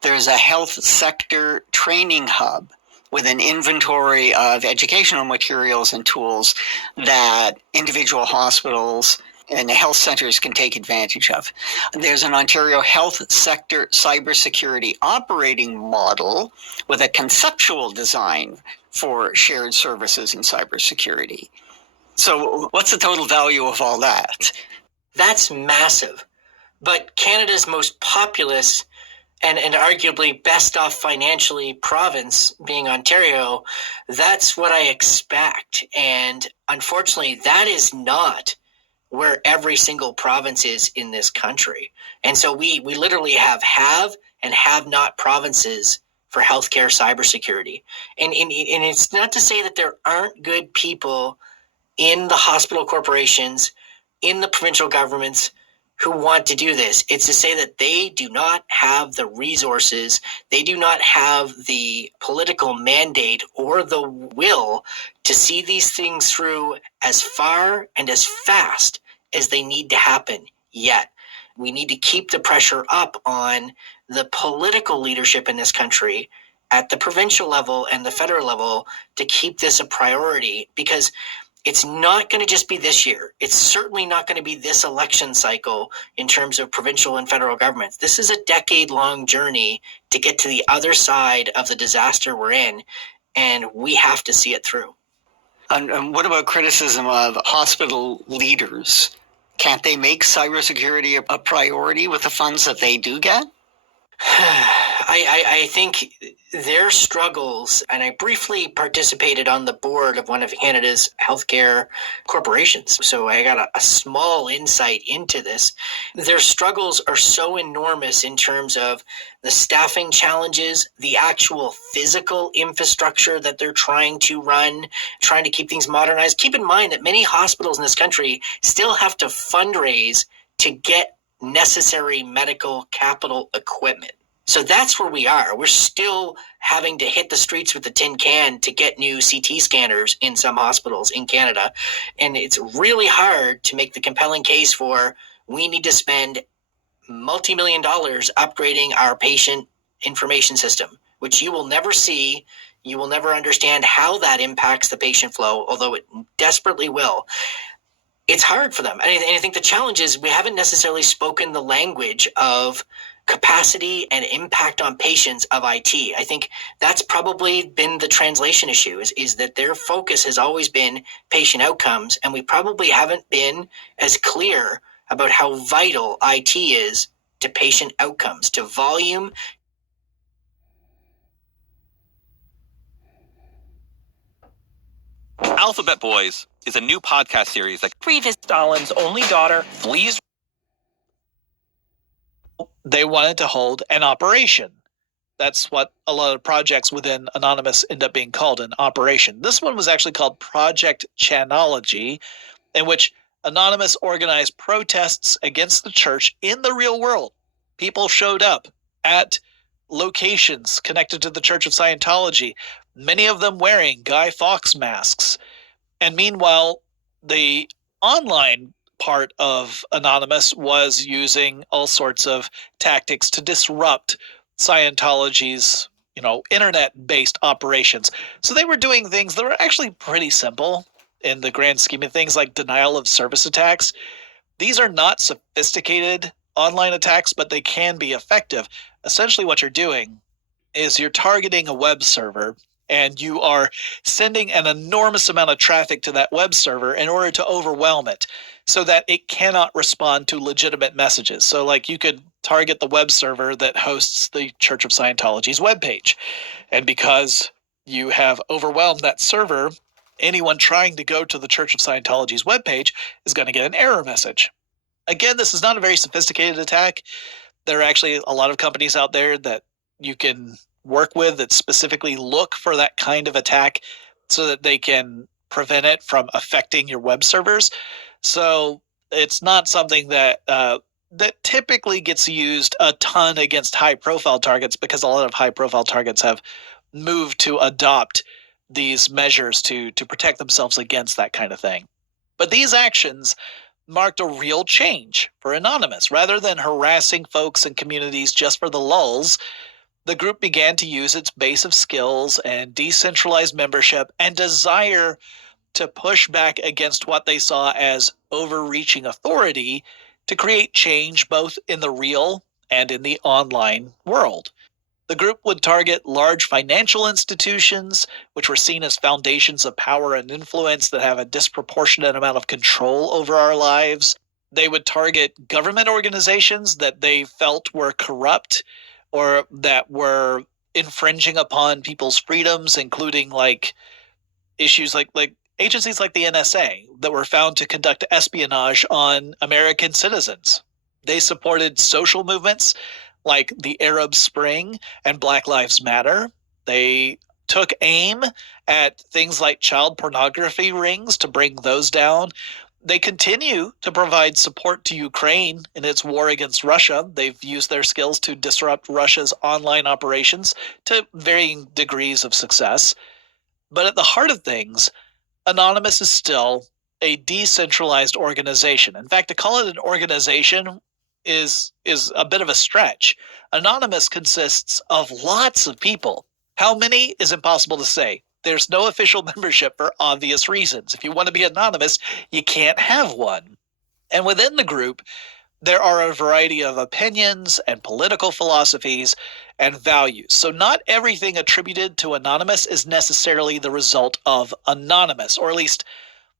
There's a health sector training hub with an inventory of educational materials and tools that individual hospitals and the health centers can take advantage of. There's an Ontario health sector cybersecurity operating model with a conceptual design for shared services in cybersecurity. So what's the total value of all that? That's massive. But Canada's most populous and arguably best off financially province, being Ontario, that's what I expect. And unfortunately, that is not where every single province is in this country. And so we literally have and have not provinces for healthcare cybersecurity. And it's not to say that there aren't good people in the hospital corporations, in the provincial governments who want to do this. It's to say that they do not have the resources, they do not have the political mandate or the will to see these things through as far and as fast as they need to happen yet. We need to keep the pressure up on the political leadership in this country at the provincial level and the federal level to keep this a priority, because it's not going to just be this year. It's certainly not going to be this election cycle in terms of provincial and federal governments. This is a decade-long journey to get to the other side of the disaster we're in, and we have to see it through. And what about criticism of hospital leaders? Can't they make cybersecurity a priority with the funds that they do get? I think their struggles, and I briefly participated on the board of one of Canada's healthcare corporations, so I got a small insight into this. Their struggles are so enormous in terms of the staffing challenges, the actual physical infrastructure that they're trying to run, trying to keep things modernized. Keep in mind that many hospitals in this country still have to fundraise to get necessary medical capital equipment. So that's where we are. We're still having to hit the streets with the tin can to get new CT scanners in some hospitals in Canada. And it's really hard to make the compelling case for we need to spend multi-million dollars upgrading our patient information system, which you will never see. You will never understand how that impacts the patient flow, although it desperately will. It's hard for them. And I think the challenge is we haven't necessarily spoken the language of capacity and impact on patients of IT. I think that's probably been the translation issue, is that their focus has always been patient outcomes, and we probably haven't been as clear about how vital IT is to patient outcomes, to volume. Alphabet Boys is a new podcast series that previous Stalin's only daughter flees. They wanted to hold an operation. That's what a lot of projects within Anonymous end up being called, an operation. This one was actually called Project Chanology, in which Anonymous organized protests against the church in the real world. People showed up at locations connected to the Church of Scientology, many of them wearing Guy Fawkes masks. And meanwhile, the online part of Anonymous was using all sorts of tactics to disrupt Scientology's, internet-based operations. So they were doing things that were actually pretty simple in the grand scheme of things, like denial of service attacks. These are not sophisticated online attacks, but they can be effective. Essentially what you're doing is you're targeting a web server and you are sending an enormous amount of traffic to that web server in order to overwhelm it so that it cannot respond to legitimate messages. So like you could target the web server that hosts the Church of Scientology's webpage. And because you have overwhelmed that server, anyone trying to go to the Church of Scientology's webpage is going to get an error message. Again, this is not a very sophisticated attack. There are actually a lot of companies out there that you can work with that specifically look for that kind of attack so that they can prevent it from affecting your web servers. So it's not something that that typically gets used a ton against high-profile targets, because a lot of high-profile targets have moved to adopt these measures to protect themselves against that kind of thing. But these actions marked a real change for Anonymous. Rather than harassing folks and communities just for the lulz, the group began to use its base of skills and decentralized membership and desire to push back against what they saw as overreaching authority to create change both in the real and in the online world. The group would target large financial institutions, which were seen as foundations of power and influence that have a disproportionate amount of control over our lives. They would target government organizations that they felt were corrupt or that were infringing upon people's freedoms, including like issues like agencies like the NSA that were found to conduct espionage on American citizens. They supported social movements like the Arab Spring and Black Lives Matter. They took aim at things like child pornography rings to bring those down. They continue to provide support to Ukraine in its war against Russia. They've used their skills to disrupt Russia's online operations to varying degrees of success. But at the heart of things, Anonymous is still a decentralized organization. In fact, to call it an organization is a bit of a stretch. Anonymous consists of lots of people. How many is impossible to say. There's no official membership for obvious reasons. If you want to be anonymous, you can't have one. And within the group, there are a variety of opinions and political philosophies and values. So not everything attributed to Anonymous is necessarily the result of Anonymous, or at least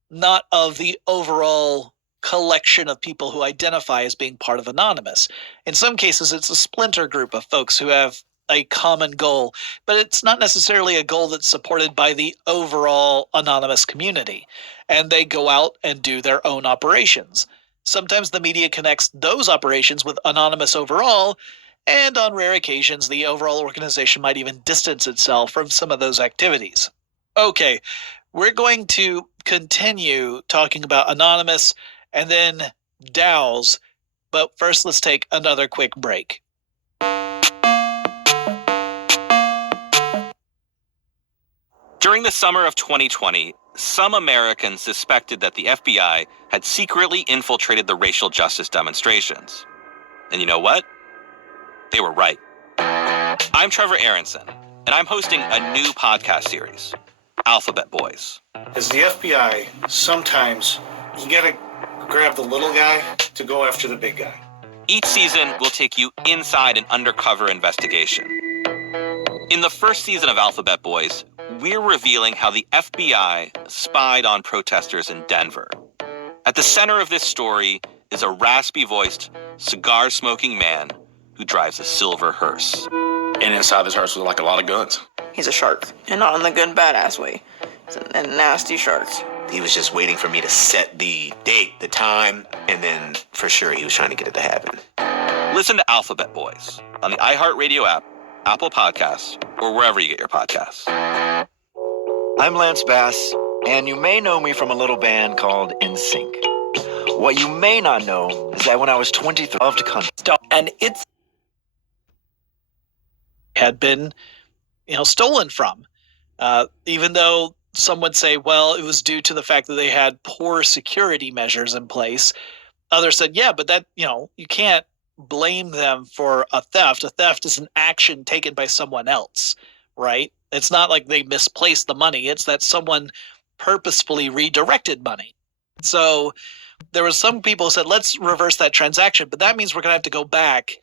not of the overall collection of people who identify as being part of Anonymous. In some cases, it's a splinter group of folks who have a common goal, but it's not necessarily a goal that's supported by the overall Anonymous community, and they go out and do their own operations. Sometimes the media connects those operations with Anonymous overall, and on rare occasions, the overall organization might even distance itself from some of those activities. Okay, we're going to continue talking about Anonymous and then DAOs, but first let's take another quick break. During the summer of 2020, some Americans suspected that the FBI had secretly infiltrated the racial justice demonstrations. And you know what? They were right. I'm Trevor Aronson, and I'm hosting a new podcast series, Alphabet Boys. As the FBI, sometimes you gotta grab the little guy to go after the big guy. Each season will take you inside an undercover investigation. In the first season of Alphabet Boys, we're revealing how the FBI spied on protesters in Denver. At the center of this story is a raspy-voiced, cigar-smoking man who drives a silver hearse. And inside this hearse was like a lot of guns. He's a shark, and not in the good badass way. He's a nasty shark. He was just waiting for me to set the date, the time, and then for sure he was trying to get it to happen. Listen to Alphabet Boys on the iHeartRadio app, Apple Podcasts, or wherever you get your podcasts. I'm Lance Bass, and you may know me from a little band called NSYNC. What you may not know is that when I was 23, I loved country. And it's had been, stolen from. Even though some would say, well, it was due to the fact that they had poor security measures in place. Others said, yeah, but that, you can't blame them for a theft. A theft is an action taken by someone else, right? It's not like they misplaced the money. It's that someone purposefully redirected money. So there was some people who said, let's reverse that transaction, but that means we're going to have to go back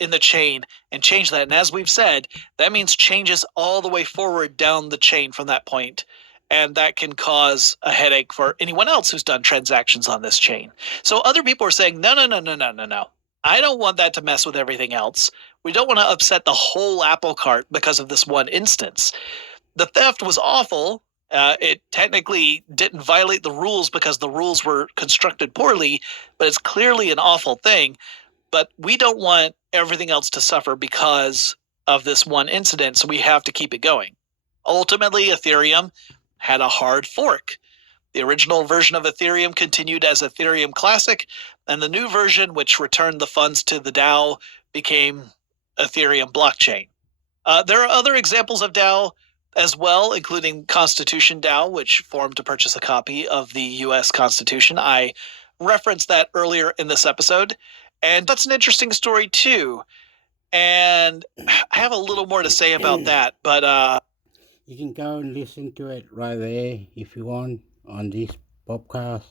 in the chain and change that. And as we've said, that means changes all the way forward down the chain from that point. And that can cause a headache for anyone else who's done transactions on this chain. So other people are saying, no. I don't want that to mess with everything else. We don't want to upset the whole apple cart because of this one instance. The theft was awful. It technically didn't violate the rules because the rules were constructed poorly, but it's clearly an awful thing. But we don't want everything else to suffer because of this one incident, so we have to keep it going. Ultimately, Ethereum had a hard fork. The original version of Ethereum continued as Ethereum Classic, and the new version, which returned the funds to the DAO, became Ethereum Blockchain. There are other examples of DAO as well, including Constitution DAO, which formed to purchase a copy of the U.S. Constitution. I referenced that earlier in this episode, and that's an interesting story too. And I have a little more to say about that, but you can go and listen to it right there if you want on this podcast,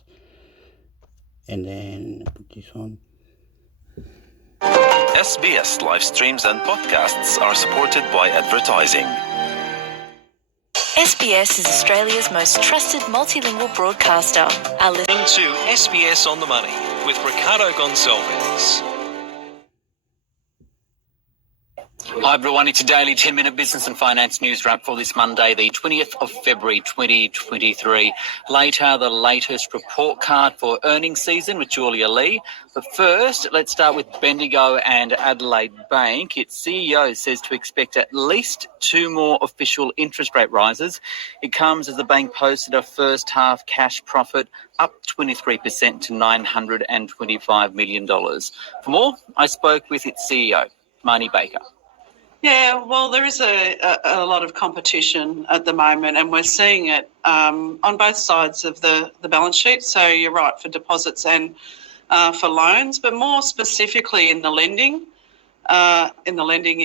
and then put this on. SBS live streams and podcasts are supported by advertising. SBS is Australia's most trusted multilingual broadcaster. Listen to SBS on the Money with Ricardo Gonçalves. Hi everyone, it's a daily 10-minute business and finance news wrap for this Monday, the 20th of February 2023. Later, the latest report card for earnings season with Julia Lee. But first, let's start with Bendigo and Adelaide Bank. Its CEO says to expect at least 2 more official interest rate rises. It comes as the bank posted a first half cash profit up 23% to $925 million. For more, I spoke with its CEO, Marnie Baker. Yeah, well, there is a lot of competition at the moment, and we're seeing it on both sides of the balance sheet. So you're right, for deposits and for loans, but more specifically in the lending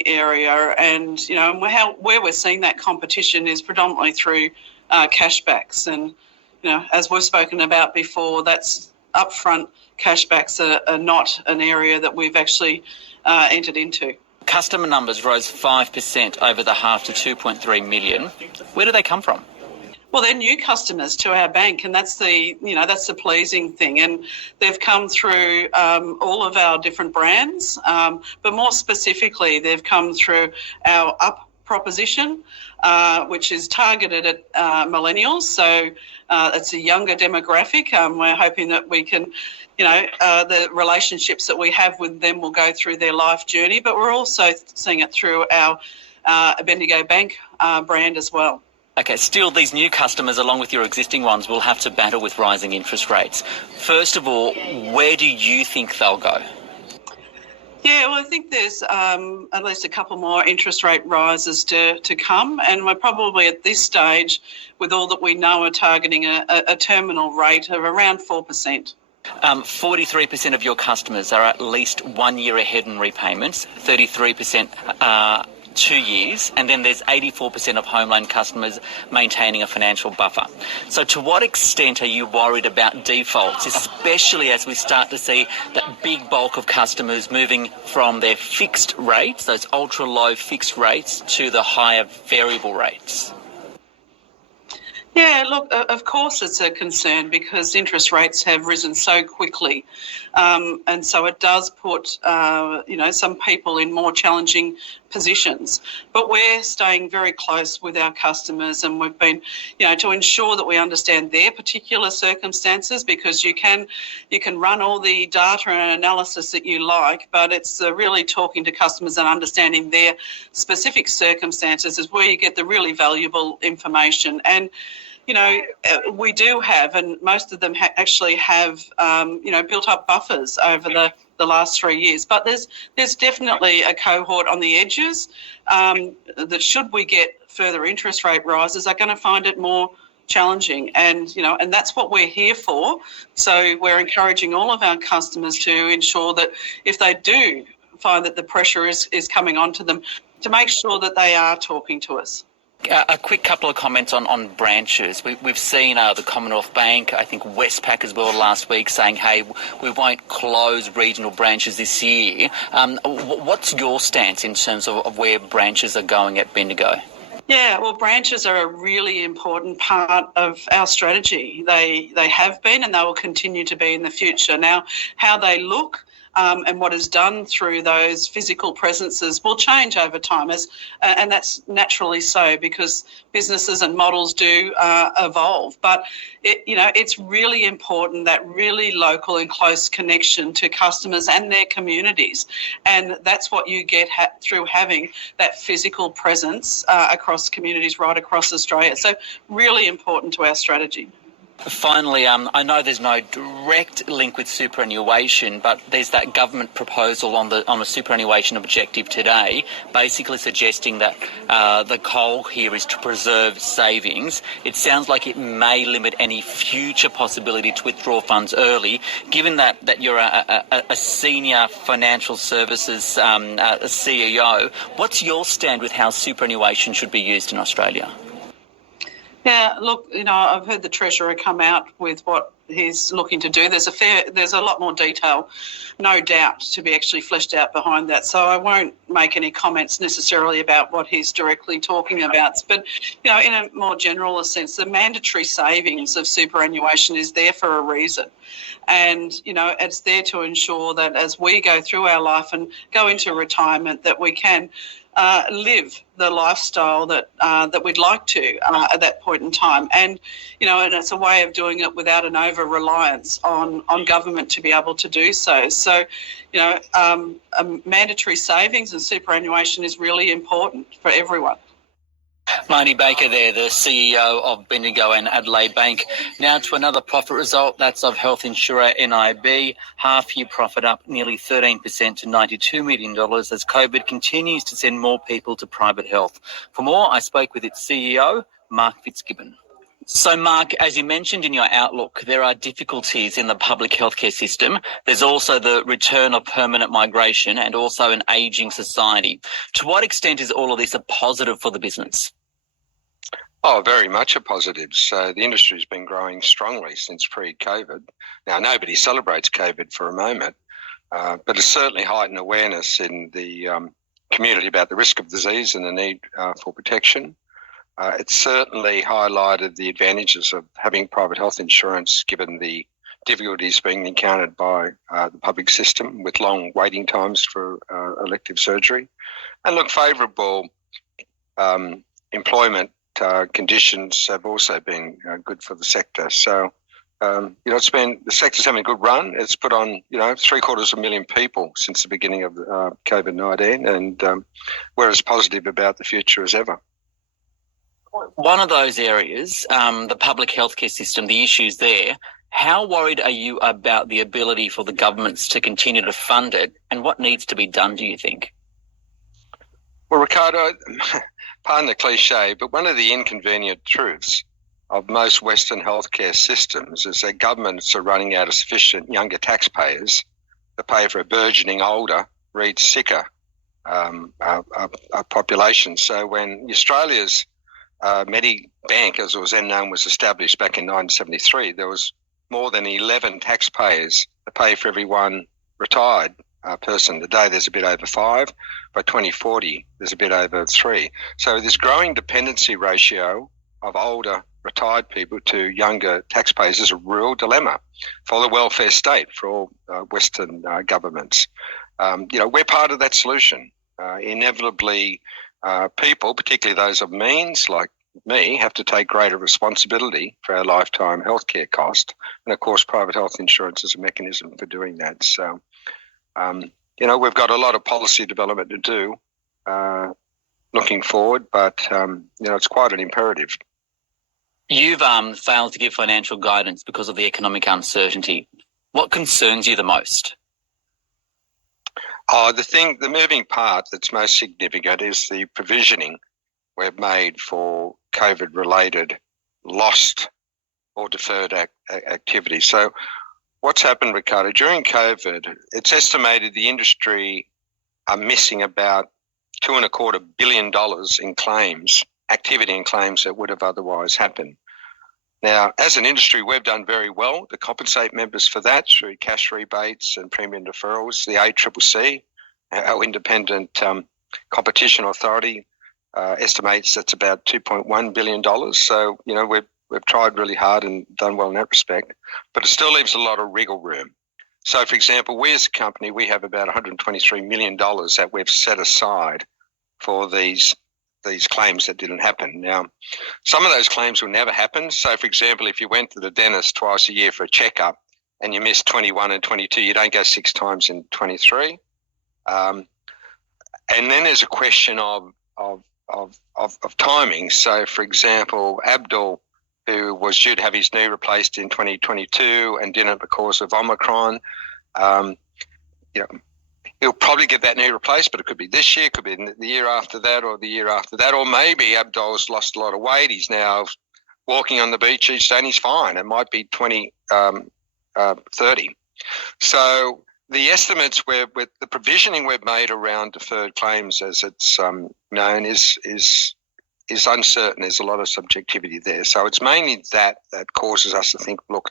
area. And, you know, where we're seeing that competition is predominantly through cashbacks. And, you know, as we've spoken about before, that's upfront cashbacks are not an area that we've actually entered into. Customer numbers rose 5% over the half to 2.3 million. Where do they come from? Well, they're new customers to our bank, and that's the pleasing thing. And they've come through all of our different brands, but more specifically, they've come through our Up proposition, which is targeted at millennials. So it's a younger demographic. We're hoping that we can, the relationships that we have with them will go through their life journey, but we're also seeing it through our Bendigo Bank brand as well. Okay, still these new customers, along with your existing ones, will have to battle with rising interest rates. First of all, where do you think they'll go? Yeah, well, I think there's at least a couple more interest rate rises to come, and we're probably at this stage, with all that we know, are targeting a terminal rate of around 4%. 43% of your customers are at least 1 year ahead in repayments, 33% are 2 years, and then there's 84% of home loan customers maintaining a financial buffer. So to what extent are you worried about defaults, especially as we start to see that big bulk of customers moving from their fixed rates, those ultra low fixed rates, to the higher variable rates? Yeah, look, of course it's a concern because interest rates have risen so quickly. And so it does put, some people in more challenging positions. But we're staying very close with our customers, and we've been, to ensure that we understand their particular circumstances, because you can run all the data and analysis that you like, but it's really talking to customers and understanding their specific circumstances is where you get the really valuable information. And we do have, and most of them actually have, built up buffers over the last 3 years. But there's definitely a cohort on the edges that, should we get further interest rate rises, are going to find it more challenging. And, and that's what we're here for. So we're encouraging all of our customers to ensure that if they do find that the pressure is coming onto them, to make sure that they are talking to us. A quick couple of comments on branches. We've seen the Commonwealth Bank, I think Westpac as well last week, saying, hey, we won't close regional branches this year. What's your stance in terms of where branches are going at Bendigo? Yeah, well, branches are a really important part of our strategy. They have been and they will continue to be in the future. Now, how they look and what is done through those physical presences will change over time, and that's naturally so because businesses and models do evolve. But it's really important, that really local and close connection to customers and their communities, and that's what you get through having that physical presence across communities right across Australia. So really important to our strategy. Finally, I know there's no direct link with superannuation, but there's that government proposal on the superannuation objective today, basically suggesting that the goal here is to preserve savings. It sounds like it may limit any future possibility to withdraw funds early. Given that you're a senior financial services CEO, what's your stand with how superannuation should be used in Australia? Yeah, look, I've heard the Treasurer come out with what he's looking to do. There's a lot more detail, no doubt, to be actually fleshed out behind that. So I won't make any comments necessarily about what he's directly talking about. But, in a more general sense, the mandatory savings of superannuation is there for a reason. And, it's there to ensure that as we go through our life and go into retirement, that we can live the lifestyle that we'd like to at that point in time. And, and it's a way of doing it without an over-reliance on government to be able to do so. So, mandatory savings and superannuation is really important for everyone. Marnie Baker there, the CEO of Bendigo and Adelaide Bank. Now to another profit result, that's of health insurer NIB. Half-year profit up nearly 13% to $92 million as COVID continues to send more people to private health. For more, I spoke with its CEO, Mark Fitzgibbon. So, Mark, as you mentioned in your outlook, there are difficulties in the public healthcare system. There's also the return of permanent migration and also an ageing society. To what extent is all of this a positive for the business? Oh, very much a positive. So the industry's been growing strongly since pre-COVID. Now, nobody celebrates COVID for a moment, but it's certainly heightened awareness in the community about the risk of disease and the need for protection. It's certainly highlighted the advantages of having private health insurance given the difficulties being encountered by the public system with long waiting times for elective surgery. And look, favourable employment conditions have also been good for the sector. So, the sector's having a good run. It's put on, 750,000 people since the beginning of COVID-19, and we're as positive about the future as ever. One of those areas, the public healthcare system, the issues there, how worried are you about the ability for the governments to continue to fund it, and what needs to be done, do you think? Well, Ricardo, pardon the cliche, but one of the inconvenient truths of most Western healthcare systems is that governments are running out of sufficient younger taxpayers to pay for a burgeoning older, read sicker population. So when Australia's Medibank, as it was then known, was established back in 1973, there was more than 11 taxpayers to pay for every one retired person. Today there's a bit over 5. By 2040 there's a bit over 3. So this growing dependency ratio of older retired people to younger taxpayers is a real dilemma for the welfare state, for all Western governments. We're part of that solution. Inevitably, people, particularly those of means like me, have to take greater responsibility for our lifetime healthcare cost. And of course, private health insurance is a mechanism for doing that. So, we've got a lot of policy development to do looking forward, but, it's quite an imperative. You've failed to give financial guidance because of the economic uncertainty. What concerns you the most? The moving part that's most significant is the provisioning we've made for COVID-related lost or deferred activity. So what's happened, Ricardo, during COVID, it's estimated the industry are missing about $2.25 billion in claims activity and claims that would have otherwise happened. Now, as an industry, we've done very well to compensate members for that through cash rebates and premium deferrals. The ACCC, our independent competition authority, estimates that's about $2.1 billion. So, we've tried really hard and done well in that respect, but it still leaves a lot of wriggle room. So, for example, we as a company, we have about $123 million that we've set aside for these claims that didn't happen. Now, some of those claims will never happen. So, for example, if you went to the dentist twice a year for a checkup and you missed 21 and 22, you don't go 6 times in 23. And then there's a question of timing. So, for example, Abdul, who was due to have his knee replaced in 2022 and didn't because of Omicron, he'll probably get that knee replaced, but it could be this year, could be the year after that, or the year after that, or maybe Abdul's lost a lot of weight. He's now walking on the beach each day and he's fine. It might be 2030. So the estimates with the provisioning we've made around deferred claims, as it's known, is uncertain. There's a lot of subjectivity there. So it's mainly that causes us to think, look,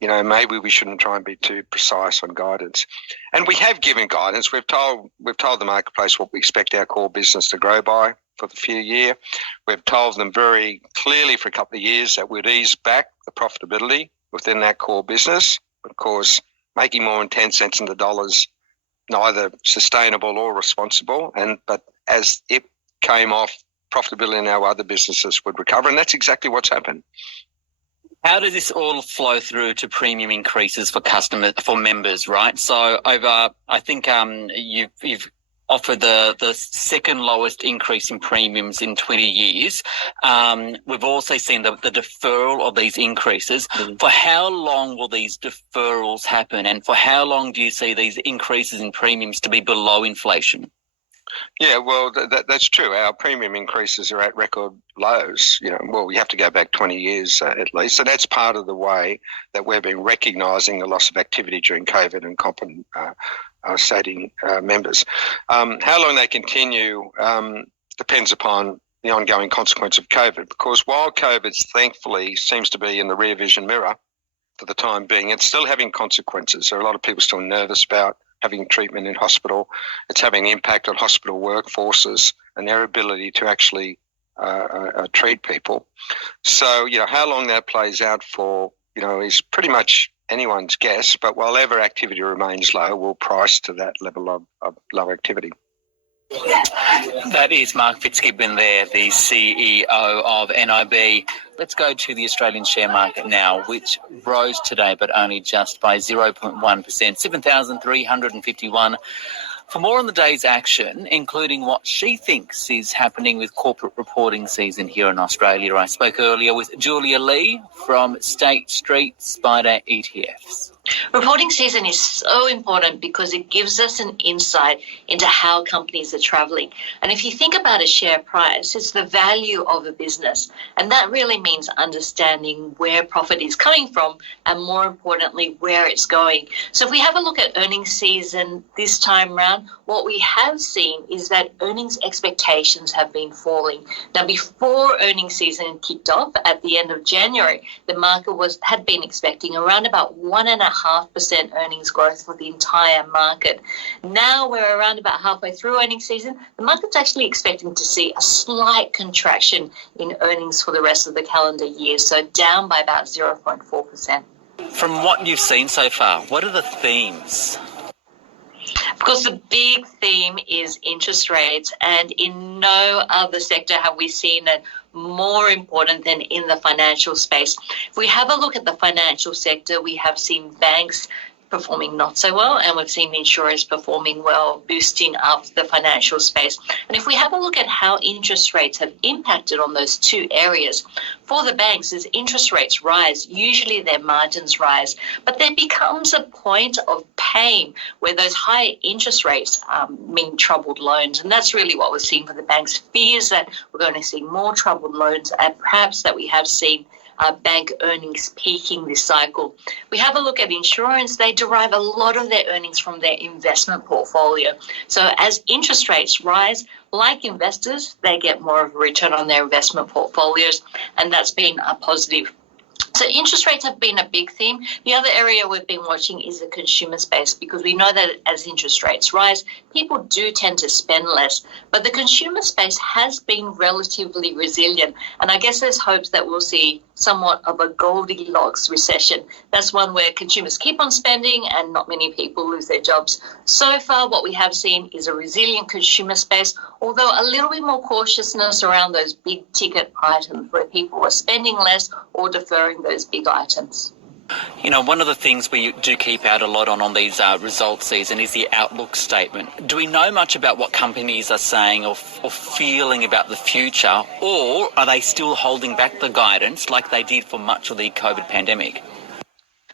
maybe we shouldn't try and be too precise on guidance. And we have given guidance. We've told the marketplace what we expect our core business to grow by for the few year. We've told them very clearly for a couple of years that we'd ease back the profitability within that core business. Of course, making more than 10 cents in the dollars, neither sustainable or responsible. But as it came off, profitability in our other businesses would recover, and that's exactly what's happened. How does this all flow through to premium increases for members, right? So I think you've offered the second lowest increase in premiums in 20 years. We've also seen the deferral of these increases. For how long will these deferrals happen, and for how long do you see these increases in premiums to be below inflation? Yeah, well, that's true. Our premium increases are at record lows. We have to go back 20 years at least. So that's part of the way that we've been recognising the loss of activity during COVID and compensating members. How long they continue depends upon the ongoing consequence of COVID, because while COVID thankfully seems to be in the rear vision mirror for the time being, it's still having consequences. There are a lot of people still nervous about having treatment in hospital. It's having an impact on hospital workforces and their ability to actually treat people. So, how long that plays out for, is pretty much anyone's guess. But while ever activity remains low, we'll price to that level of low activity. That is Mark Fitzgibbon there, the CEO of NIB. Let's go to the Australian share market now, which rose today, but only just by 0.1%, 7,351. For more on the day's action, including what she thinks is happening with corporate reporting season here in Australia, I spoke earlier with Julia Lee from State Street Spider ETFs. Reporting season is so important because it gives us an insight into how companies are traveling. And if you think about a share price, it's the value of a business. And that really means understanding where profit is coming from and, more importantly, where it's going. So if we have a look at earnings season this time round, what we have seen is that earnings expectations have been falling. Now, before earnings season kicked off at the end of January, the market had been expecting around about 1.5% earnings growth for the entire market. Now we're around about halfway through earnings season. The market's actually expecting to see a slight contraction in earnings for the rest of the calendar year, so down by about 0.4%. From what you've seen so far, what are the themes? Of course, the big theme is interest rates, and in no other sector have we seen it more important than in the financial space. If we have a look at the financial sector, we have seen banks performing not so well, and we've seen insurers performing well, boosting up the financial space. And if we have a look at how interest rates have impacted on those two areas, for the banks, as interest rates rise, usually their margins rise, but there becomes a point of pain where those high interest rates mean troubled loans, and that's really what we're seeing for the banks. Fears that we're going to see more troubled loans, and perhaps that we have seen bank earnings peaking this cycle. We have a look at insurance. They derive a lot of their earnings from their investment portfolio. So as interest rates rise, like investors, they get more of a return on their investment portfolios, and that's been a positive. So interest rates have been a big theme. The other area we've been watching is the consumer space, because we know that as interest rates rise, people do tend to spend less. But the consumer space has been relatively resilient. And I guess there's hopes that we'll see somewhat of a Goldilocks recession. That's one where consumers keep on spending and not many people lose their jobs. So far, what we have seen is a resilient consumer space, although a little bit more cautiousness around those big ticket items where people are spending less or deferring those big items. You know, one of the things we do keep out a lot on these results season is the outlook statement. Do we know much about what companies are saying or feeling about the future, or are they still holding back the guidance like they did for much of the COVID pandemic?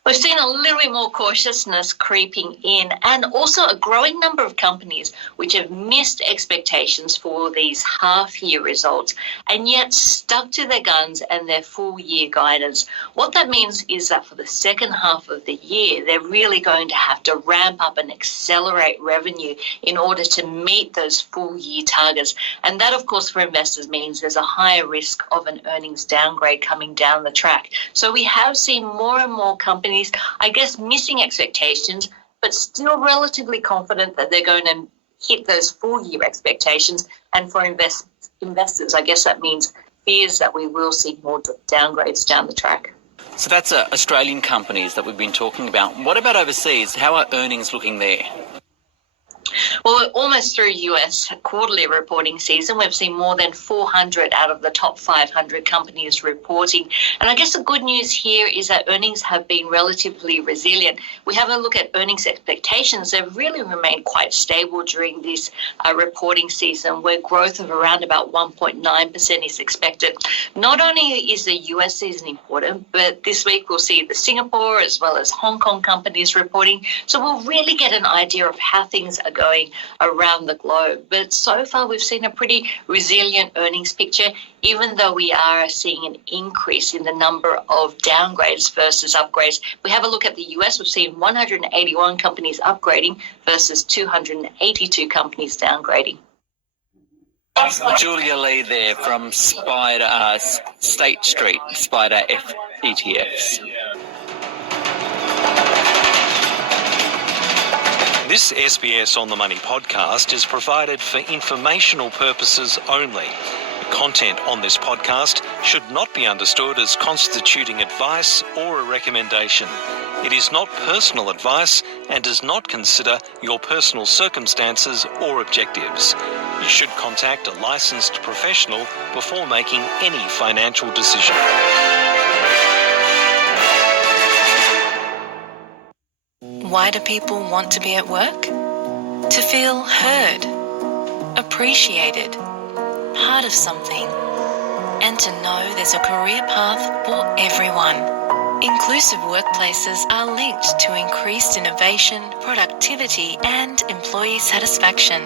We've seen a little bit more cautiousness creeping in, and also a growing number of companies which have missed expectations for these half-year results and yet stuck to their guns and their full-year guidance. What that means is that for the second half of the year, they're really going to have to ramp up and accelerate revenue in order to meet those full-year targets. And that, of course, for investors means there's a higher risk of an earnings downgrade coming down the track. So we have seen more and more companies, I guess, missing expectations, but still relatively confident that they're going to hit those full-year expectations. And for investors, I guess that means fears that we will see more downgrades down the track. So that's Australian companies that we've been talking about. What about overseas? How are earnings looking there? Well, we're almost through US quarterly reporting season. We've seen more than 400 out of the top 500 companies reporting. And I guess the good news here is that earnings have been relatively resilient. We have a look at earnings expectations. They've really remained quite stable during this reporting season, where growth of around about 1.9% is expected. Not only is the US season important, but this week we'll see the Singapore as well as Hong Kong companies reporting. So we'll really get an idea of how things are going around the globe. But so far we've seen a pretty resilient earnings picture, even though we are seeing an increase in the number of downgrades versus upgrades. We have a look at the US. We've seen 181 companies upgrading versus 282 companies downgrading. Julia Lee there from State Street, Spider ETFs. This SBS On The Money podcast is provided for informational purposes only. The content on this podcast should not be understood as constituting advice or a recommendation. It is not personal advice and does not consider your personal circumstances or objectives. You should contact a licensed professional before making any financial decision. Why do people want to be at work? To feel heard, appreciated, part of something, and to know there's a career path for everyone. Inclusive workplaces are linked to increased innovation, productivity, and employee satisfaction.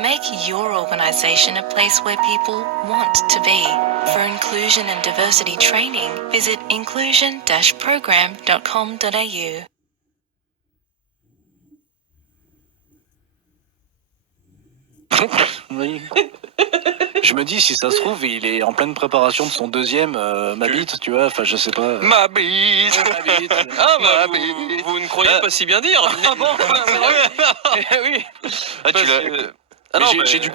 Make your organisation a place where people want to be. For inclusion and diversity training, visit inclusion-program.com.au. Oui. Je me dis, si ça se trouve, il est en pleine préparation de son deuxième, ma bite, tu vois, enfin, je sais pas. Ma bite. Ah, ma bite. Vous ne croyez pas si bien dire. Ah bon, c'est vrai. Oui. Ah, tu l'as... J'ai dû